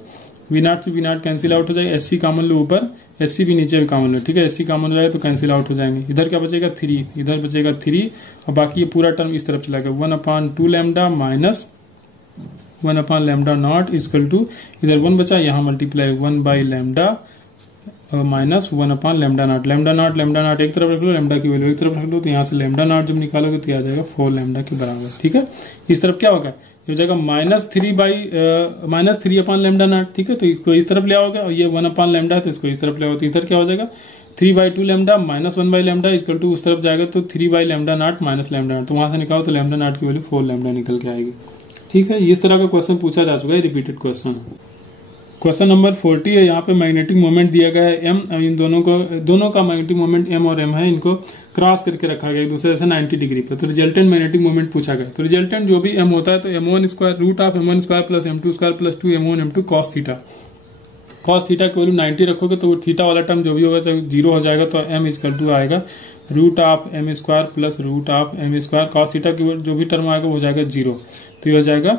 V0 से V0 कैंसिल आउट हो जाएगा, SC कॉमन लो ऊपर, SC भी नीचे भी कॉमन लो, ठीक है। SC कॉमन हो जाएगा तो कैंसिल आउट हो जाएंगे, इधर क्या बचेगा 3, इधर बचेगा 3 और बाकी ये पूरा टर्म इस तरफ चला गया 1/2 लैम्डा माइनस 1/λ0 इक्वल टू, इधर 1 बचा, यहाँ मल्टीप्लाई 1/λ माइनस 1/λ0, λ0 एक तरफ रख लो, लैम्डा की वैल्यू एक तरफ रख लो, तो यहाँ से λ0 जब निकालोगे तो आ जाएगा 4 लैम्डा के बराबर, ठीक है। इस तरफ क्या होगा, ये हो जाएगा -3/λ0, ठीक है। तो इसको इस तरफ ले आओगे और ये 1/λ है तो इसको इस तरफ ले आओगे, तो इधर क्या हो जाएगा 3/2 लैम्डा माइनस 1/λ इक्वल टू उस तरफ जाएगा तो 3/λ0 माइनस λ0, तो वहां से निकालो तो λ0 की वैल्यू 4 लैम्डा निकल के आएगी, ठीक है। इस तरह का क्वेश्चन पूछा जा चुका है, रिपीटेड क्वेश्चन। क्वेश्चन नंबर 40 है, यहाँ पे मैग्नेटिक मोमेंट दिया गया है m, इन दोनों का मैग्नेटिक मोमेंट m और m है, इनको क्रॉस करके रखा गया एक दूसरे से 90 डिग्री पे, तो रिजल्टेंट मैग्नेटिक मोमेंट पूछा गया। तो रिजल्टेंट जो भी m होता है तो m1² root of m1² plus m2² plus 2m1 m2 cos theta की वैल्यू 90 रखोगे तो थीटा वाला टर्म जो भी होगा तो 0 हो जाएगा, तो m इक्वल टू आएगा root of m² plus root of m², cos theta की जो भी टर्म आएगा वो हो जाएगा 0, तो ये हो जाएगा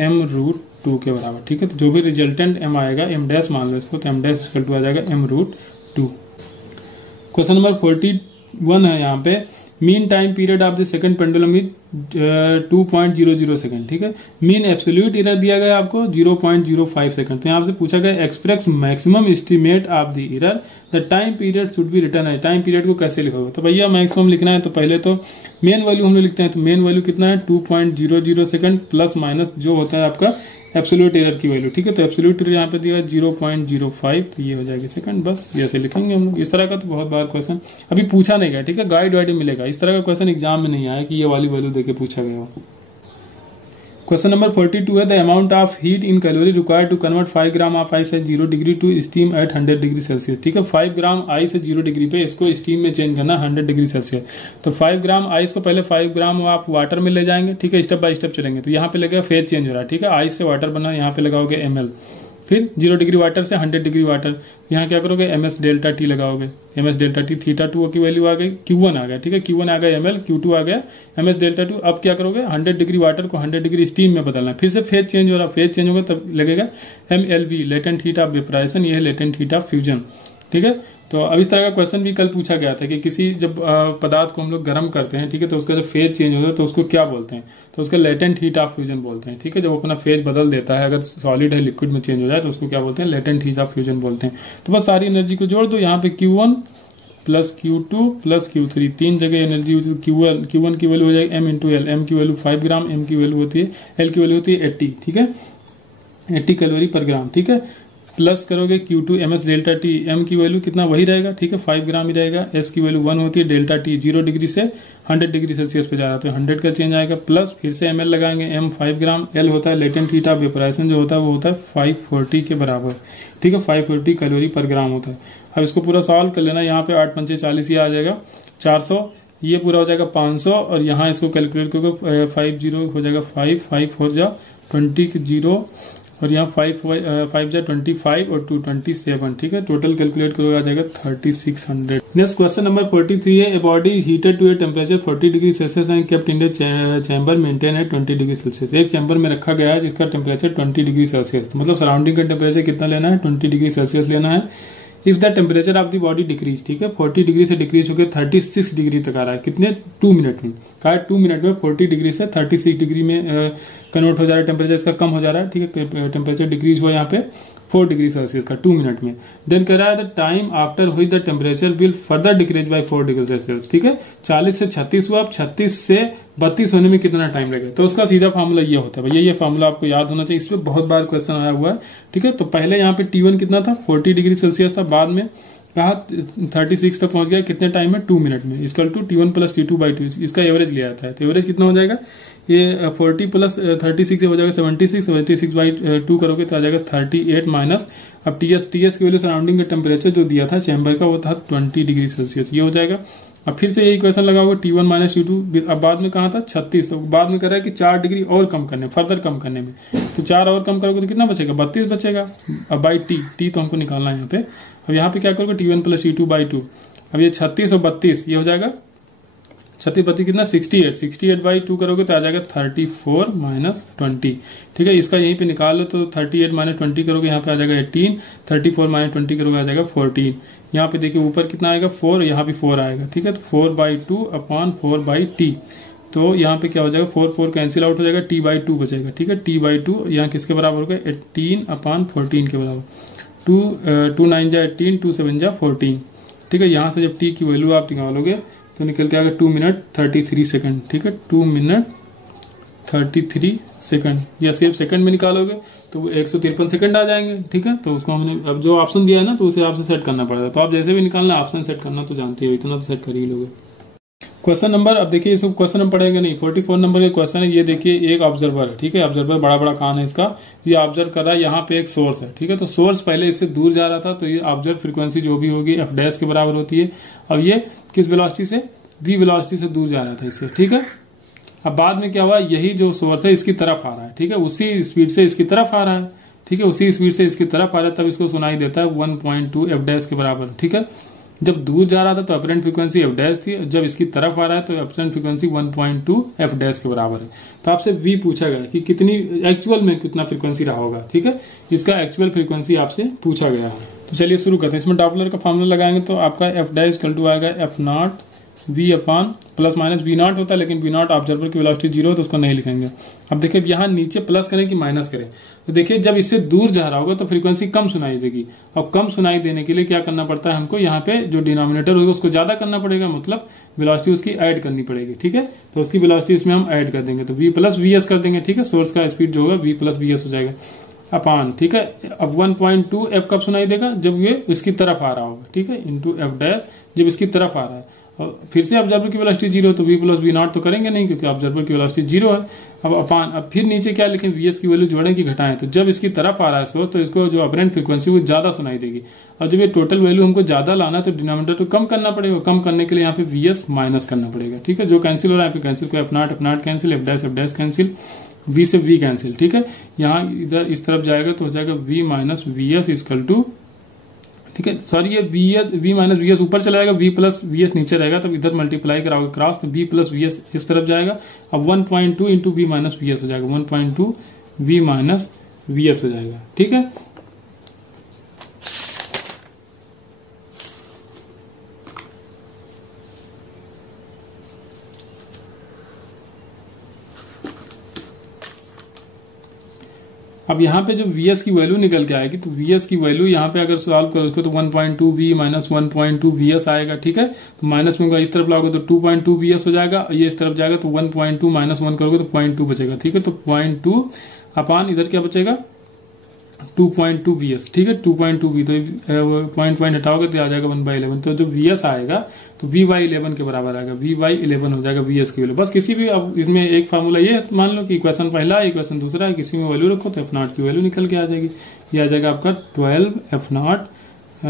m√2 के बराबर, ठीक है। तो जो भी रिजल्टेंट m आएगा m डैश मान लो इसको, तो m डैश इक्वल टू आ जाएगा m√2। क्वेश्चन नंबर 41 है, यहाँ पे mean time period of the second pendulum is 2.00 second, ठीक है। मीन एब्सोल्यूट एरर दिया गया आपको 0.05 सेकंड, तो यहाँ से पूछा गया express maximum estimate of the error, the time period should be return है, टाइम पीरियड को कैसे लिखोगे, तो भैया मैक्सिमम लिखना है तो पहले तो मेन वैल्यू हम लोग लिखते हैं, तो मेन वैल्यू कितना है 2.00 सेकंड प्लस माइनस जो होता है आपका एब्सोल्यूट एरर की वैल्यू, ठीक है। तो एब्सोल्यूट एरर यहाँ पे दिया 0.05, तो ये हो जाएगी सेकंड, बस ये ऐसे लिखेंगे हम लोग। इस तरह का तो बहुत बार क्वेश्चन अभी पूछा नहीं गया, ठीक है, गाइड वाइड मिलेगा, इस तरह का क्वेश्चन एग्जाम में नहीं आया कि ये वाली वैल्यू देके पूछा गया हो। क्वेश्चन नंबर 42 है, the amount of heat in calorie required to convert 5 gram of ice at 0 degree to steam at 100 degree Celsius, ठीक है। 5 ग्राम आइस है 0 डिग्री पे, इसको स्टीम में चेंज करना 100 डिग्री सेल्सियस, तो 5 ग्राम आइस को पहले 5 ग्राम आप वाटर में ले जाएंगे, ठीक है, स्टेप बाय स्टेप चलेंगे। तो यहाँ पे लगेगा फेज चेंज हो रहा है, ठीक है, आइस से वाटर बना, यहाँ पे लगाओगे ml, फिर 0 डिग्री वाटर से 100 डिग्री वाटर, यहाँ क्या करोगे ms डेल्टा टी लगाओगे, ms डेल्टा टी, थीटा 2 की वैल्यू आ गई, Q1 आ गया, ठीक है, Q1 आ गया ml, Q2 आ गया ms डेल्टा 2। अब क्या करोगे 100 डिग्री वाटर को 100 डिग्री स्टीम में बदलना, फिर से फेज चेंज हो रहा, फेज चेंज होगा तब लगेगा mLV, latent heat of vaporisation, ये है लेटेंट हीट ऑफ फ्यूजन, ठीक है। तो अब इस तरह का क्वेश्चन भी कल पूछा गया था कि किसी जब पदार्थ को हम लोग गर्म करते हैं, ठीक है, तो उसका जब फेज चेंज होता है तो उसको क्या बोलते हैं, तो उसका लेटेंट हीट ऑफ फ्यूजन बोलते हैं, ठीक है। जब अपना फेज बदल देता है, अगर सॉलिड है लिक्विड में चेंज हो जाए तो उसको क्या बोलते हैं, लेटेंट हीट ऑफ फ्यूजन बोलते हैं। तो बस सारी एनर्जी को जोड़ दो, यहाँ पे Q1 plus Q2 plus Q3, 3 जगह एनर्जी होती है। Q1 की वैल्यू हो जाएगी M इंटू एल, एम की वैल्यू 5 ग्राम, एम की वैल्यू होती है, एल की वैल्यू होती है 80, ठीक है, 80 कैलोरी पर ग्राम, ठीक है। प्लस करोगे Q2 MS delta T, M की वैल्यू कितना वही रहेगा, ठीक है, 5 ग्राम ही रहेगा, एस की वैल्यू 1 होती है, डेल्टा टी 0 डिग्री से 100 डिग्री सेल्सियस पे जा रहा है तो 100 का चेंज आएगा, प्लस फिर से ml लगाएंगे, m 5 ग्राम, l होता है लेटेंट हीट ऑफ वेपोराइजेशन जो होता है वो होता है 540 के बराबर, ठीक है, 540 कैलोरी पर ग्राम होता है। अब इसको पूरा सॉल्व कर लेना, यहाँ पे 8 पंचे 40 ये आ जाएगा 400, ये पूरा हो जाएगा 500, और यहाँ इसको कैलकुलेट करोगे 50 हो जाएगा 5, 5 4 जा 20 0, और यहाँ 5 जा 25 और 2 27, ठीक है, टोटल कैलकुलेट करोगे आ जाएगा 3600। नेक्स्ट क्वेश्चन नंबर 43 है, a body heated to a temperature 40 degree Celsius and kept in the chamber maintain at 20 degree Celsius. एक चैम्बर में रखा गया है जिसका टेम्परेचर 20 डिग्री सेल्सियस, मतलब सराउंडिंग का टेम्परेचर कितना लेना है, 20 डिग्री सेल्सियस लेना है। If the temperature of the body decrease, ठीक है, 40 डिग्री से डिक्रीज होकर 36 डिग्री तक आ रहा है, कितने 2 मिनट में, कहा 2 मिनट में 40 डिग्री से 36 डिग्री में कन्वर्ट हो जा रहा है, टेम्परेचर इसका कम हो जा रहा है, ठीक है, टेम्परेचर डिक्रीज हुआ यहाँ पे 4 डिग्री सेल्सियस का 2 मिनट में। देन कह रहा है द टाइम आफ्टर हुई the temperature will further decrease by 4 degree Celsius, ठीक है, 40 से 36 हुआ, अब 36 से 32 होने में कितना टाइम लगेगा, तो उसका सीधा फॉर्मूला ये होता है भैया, ये फॉर्मूला आपको याद होना चाहिए, इस पे बहुत बार क्वेश्चन आया हुआ है, ठीक है। तो पहले यहाँ पे T1 कितना था, 40 डिग्री सेल्सियस था, बाद में कहा 36 तक पहुंच गया, कितने टाइम में, 2 मिनट में, equal to T1 plus T2 by 2, इसका एवरेज लिया जाता है, तो एवरेज कितना हो जाएगा, ये 40 प्लस 36 हो जाएगा 76 बाई 2 करोगे तो आ जाएगा 38 माइनस, अब टीएस की वैल्यू सराउंडिंग का टेम्परेचर जो दिया था चैम्बर का वो था 20 डिग्री सेल्सियस, ये हो जाएगा। अब फिर से यही क्वेश्चन लगाओगे T1 माइनस T2, अब बाद में कहा था 36, तो बाद में कह रहा है कि 4 डिग्री और कम करने, फर्दर कम करने में, तो 4 और कम करोगे तो कितना बचेगा, 32 बचेगा। अब बाई टी तो हमको निकालना है यहाँ पे, अब यहाँ पे क्या करोगे T1 प्लस T2 बाई 2, अब ये 36 और 32 ये हो जाएगा 36 32 कितना 68 बाई 2 करोगे तो आ जाएगा 34 माइनस 20, ठीक है, इसका यहीं पे निकाल लो तो 38 माइनस 20 करोगे यहाँ पे आ जाएगा 18, 34 माइनस 20 करोगे आ जाएगा 14, यहाँ पे देखिए ऊपर कितना आएगा 4, यहाँ भी 4 आएगा, ठीक है, तो 4 बाई 2 अपॉन 4 बाई टी, तो यहाँ पे क्या हो जाएगा 4 कैंसिल आउट हो जाएगा, टी बाई 2 बचेगा, ठीक है, टी बाई 2 यहाँ किसके बराबर होगा 18 अपॉन 14 के बराबर, 2 9 जा 18, 2 7 जा 14, ठीक है। यहाँ से जब टी की वैल्यू आप निकालोगे तो निकल के आएगा 2 मिनट 33 सेकंड, ठीक है, 2 मिनट 33 सेकंड, या सिर्फ सेकंड में निकालोगे तो 153 सेकंड आ जाएंगे, ठीक है। तो उसको हमने अब जो ऑप्शन दिया है ना तो उसे आपसे सेट करना पड़ेगा, तो आप जैसे भी निकालना ऑप्शन सेट करना तो जानते हो, इतना तो सेट कर ही लोगे। क्वेश्चन नंबर, अब देखिए इसको क्वेश्चन हम पढ़ेंगे नहीं, 44 नंबर का क्वेश्चन है, ये देखिए एक ऑब्जर्वर है, ठीक है, ऑब्जर्वर बड़ा बड़ा कान है इसका, ये ऑब्जर्व कर रहा है, यहाँ पे एक सोर्स है, ठीक है, तो सोर्स पहले इससे दूर जा रहा था, तो ये ऑब्जर्व फ्रीक्वेंसी जो भी होगी एफ डैश के बराबर होती है, अब ये किस वेलोसिटी से, v वेलोसिटी से दूर जा रहा था इससे, ठीक है। अब बाद में क्या हुआ, यही जो सोर्स है इसकी तरफ आ रहा है, ठीक है, उसी स्पीड से इसकी तरफ आ रहा है, ठीक है, उसी स्पीड से इसकी तरफ आ रहा है, तब इसको सुनाई देता है 1.2 एफ डैश के बराबर, ठीक है। जब दूर जा रहा था तो अपरेंट फ्रीक्वेंसी एफ डैश थी, जब इसकी तरफ आ रहा है तो अपरेंट फ्रीक्वेंसी 1.2 एफ डैश के बराबर है। तो आपसे v पूछा गया कि कितनी एक्चुअल में कितना फ्रीक्वेंसी रहा होगा, ठीक है, इसका एक्चुअल फ्रीक्वेंसी आपसे पूछा गया है। तो चलिए शुरू करते हैं, इसमें डॉपलर का फॉर्मूला लगाएंगे तो आपका एफ डैश इक्वल टू आएगा F not v upon plus minus v not होता है, लेकिन v नॉट ऑब्जर्वर की वेलोसिटी 0 तो उसको नहीं लिखेंगे। अब देखिए यहाँ नीचे प्लस करें कि माइनस करें, तो देखिए जब इससे दूर जा रहा होगा तो फ्रीक्वेंसी कम सुनाई देगी, और कम सुनाई देने के लिए क्या करना पड़ता है हमको, यहाँ पे जो डिनोमिनेटर होगा उसको ज्यादा करना पड़ेगा, मतलब वेलोसिटी उसकी ऐड करनी पड़ेगी, ठीक है, तो उसकी वेलोसिटी इसमें हम ऐड कर देंगे, तो v प्लस वी कर देंगे, ठीक है, सोर्स का स्पीड जो होगा v प्लस वी हो जाएगा अपान, ठीक है। अब 1.2 एफ कब सुनाई देगा, जब ये इसकी तरफ आ रहा होगा, ठीक है, इंटू एफ डैश जब इसकी तरफ आ रहा है, और फिर से ऑब्जर्वर की वेलोसिटी 0, तो v प्लस वी नॉट तो करेंगे नहीं क्योंकि ऑब्जर्वर की वेलोसिटी 0 है। अब अपान, अब फिर नीचे क्या लिखें, vs की वैल्यू जोड़ें कि घटाएं, तो जब इसकी तरफ आ रहा है सोर्स तो इसको जो अपरेंट फ्रीक्वेंसी वो ज्यादा सुनाई देगी, और जब ये टोटल वैल्यू हमको ज्यादा लाना है तो डिनोमिनेटर तो कम करना पड़ेगा, कम करने के लिए यहाँ पे vs माइनस करना पड़ेगा, ठीक है, जो कैंसिल हो रहा है यहाँ पे कैंसिल को F not cancel, F dash cancel, v से v कैंसिल, ठीक है, यहाँ इधर इस तरफ जाएगा तो हो जाएगा v minus vs equal to, ठीक है, सॉरी ये v माइनस vs ऊपर चला जाएगा, v प्लस vs नीचे रहेगा, तब इधर मल्टीप्लाई कराओगे क्रॉस तो v प्लस vs इस तरफ जाएगा, अब 1.2 इंटू v माइनस vs हो जाएगा, 1.2 v माइनस vs हो जाएगा, ठीक है। अब यहाँ पे जो Vs की वैल्यू निकल के आएगी, तो Vs की वैल्यू यहाँ पे अगर सॉल्व करोगे तो 1.2 V माइनस 1.2 Vs आएगा, ठीक है। तो माइनस में इस तरफ लाओगे तो 2.2 Vs हो जाएगा, ये इस तरफ जाएगा तो 1.2 माइनस 1 करोगे तो 0.2 बचेगा, ठीक है। तो 0.2 अपान इधर क्या बचेगा 2.2 Vs, ठीक है। 2.2 V तो पॉइंट हटाओगे तो आ जाएगा 1/11। तो जो Vs आएगा तो Vy11 के बराबर आएगा, Vy11 हो जाएगा Vs की वैल्यू। बस किसी भी, अब इसमें एक फार्मूला ये मान लो कि इक्वेशन पहला है, इक्वेशन दूसरा है, किसी में वैल्यू रखो तो F0 की वैल्यू निकल के आ जाएगी। ये आ जाएगा आपका 12F0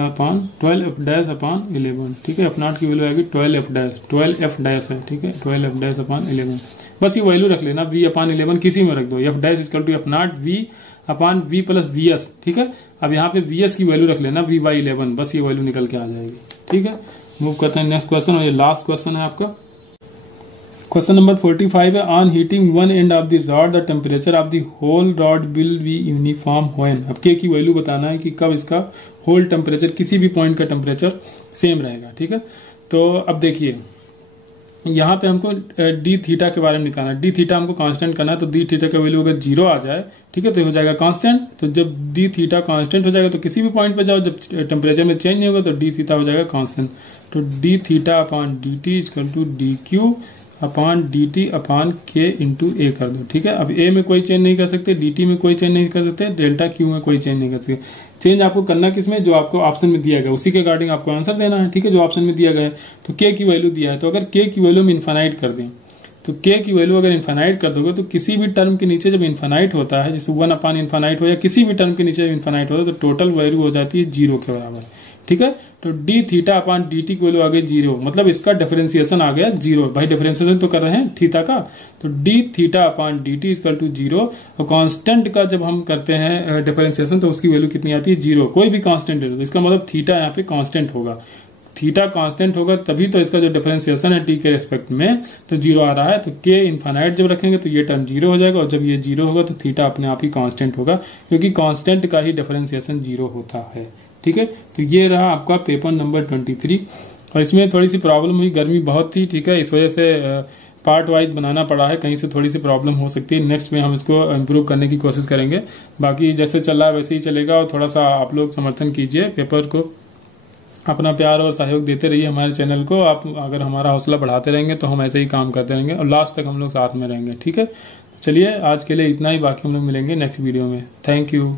अपान 12F' अपान 11, ठीक है। F0 की वैल्यू आएगी 12F' है, ठीक है, 12F' अपान 11। बस ये वैल्यू रख लेना, V अपान 11 किसी में रख दो, F' equal to F0 V upon V plus Vs, ठीक है। अब यहाँ पे Vs की वैल्यू रख लेना Vy11, बस ये वैल्यू निकल के आ जाएगी, ठीक है। मूव करते हैं नेक्स्ट क्वेश्चन, और ये लास्ट क्वेश्चन है आपका। क्वेश्चन नंबर 45 है, on heating one end of the rod the temperature of the whole rod will be uniform when. अब के की वैल्यू बताना है कि कब इसका होल टेम्परेचर, किसी भी पॉइंट का टेम्परेचर सेम रहेगा, ठीक है। तो अब देखिए यहाँ पे हमको डी थीटा के बारे में निकालना है। डी थीटा हमको कांस्टेंट करना है, तो डी थीटा का वैल्यू अगर 0 आ जाए, ठीक है, तो हो जाएगा कांस्टेंट। तो जब डी थीटा कांस्टेंट हो जाएगा तो किसी भी पॉइंट पे जाओ, जब टेम्परेचर में चेंज नहीं होगा तो डी थीटा हो जाएगा कांस्टेंट। तो D theta upon D T equal to D Q upon D T upon K into ए कर दो, ठीक है। अब ए में कोई चेंज नहीं कर सकते, डी टी में कोई चेंज नहीं कर सकते, डेल्टा क्यू में कोई चेंज नहीं कर सकते। चेंज आपको करना किसमें, जो आपको ऑप्शन में दिया गया उसी के अकॉर्डिंग आपको आंसर देना है, ठीक है, जो ऑप्शन में दिया गया है। तो के की वैल्यू दिया है, तो अगर के की वैल्यू में इन्फानाइट कर दें, तो के की वैल्यू अगर इन्फानाइट कर दोगे तो किसी भी टर्म के नीचे जब इन्फानाइट होता है, जैसे 1 अपान इन्फानाइट हो या किसी भी टर्म के नीचे जब इन्फानाइट होता है तो टोटल वैल्यू हो जाती है 0 के बराबर, ठीक है। तो D theta upon D T की वैल्यू आ गई 0, मतलब इसका डिफरेंशिएशन आ गया 0। भाई डिफरेंशिएशन तो कर रहे हैं थीटा का, तो D theta upon D T equal to 0। और कांस्टेंट का जब हम करते हैं डिफरेंशिएशन तो उसकी वैल्यू कितनी आती है 0। कोई भी कांस्टेंट ले लो, इसका मतलब थीटा यहाँ पे कांस्टेंट होगा, थीटा कांस्टेंट होगा तभी तो इसका जो डिफरेंशिएशन है टी के रेस्पेक्ट में तो 0 आ रहा है। तो के इनफाइनाइट जब रखेंगे तो ये टर्म 0 हो जाएगा, और जब ये 0 होगा तो थीटा अपने आप ही कांस्टेंट होगा, क्योंकि कांस्टेंट का ही डिफरेंशिएशन 0 होता है, ठीक है। तो ये रहा आपका पेपर नंबर 23, और इसमें थोड़ी सी प्रॉब्लम हुई, गर्मी बहुत थी, ठीक है, इस वजह से पार्ट वाइज बनाना पड़ा है, कहीं से थोड़ी सी प्रॉब्लम हो सकती है। नेक्स्ट में हम इसको इम्प्रूव करने की कोशिश करेंगे। बाकी जैसे चल रहा है वैसे ही चलेगा, और थोड़ा सा आप लोग समर्थन कीजिए, पेपर को अपना प्यार और सहयोग देते रहिए हमारे चैनल को। आप अगर हमारा हौसला बढ़ाते रहेंगे तो हम ऐसे ही काम करते रहेंगे और लास्ट तक हम लोग साथ में रहेंगे, ठीक है। चलिए आज के लिए इतना ही, बाकी हम लोग मिलेंगे नेक्स्ट वीडियो में। Thank you.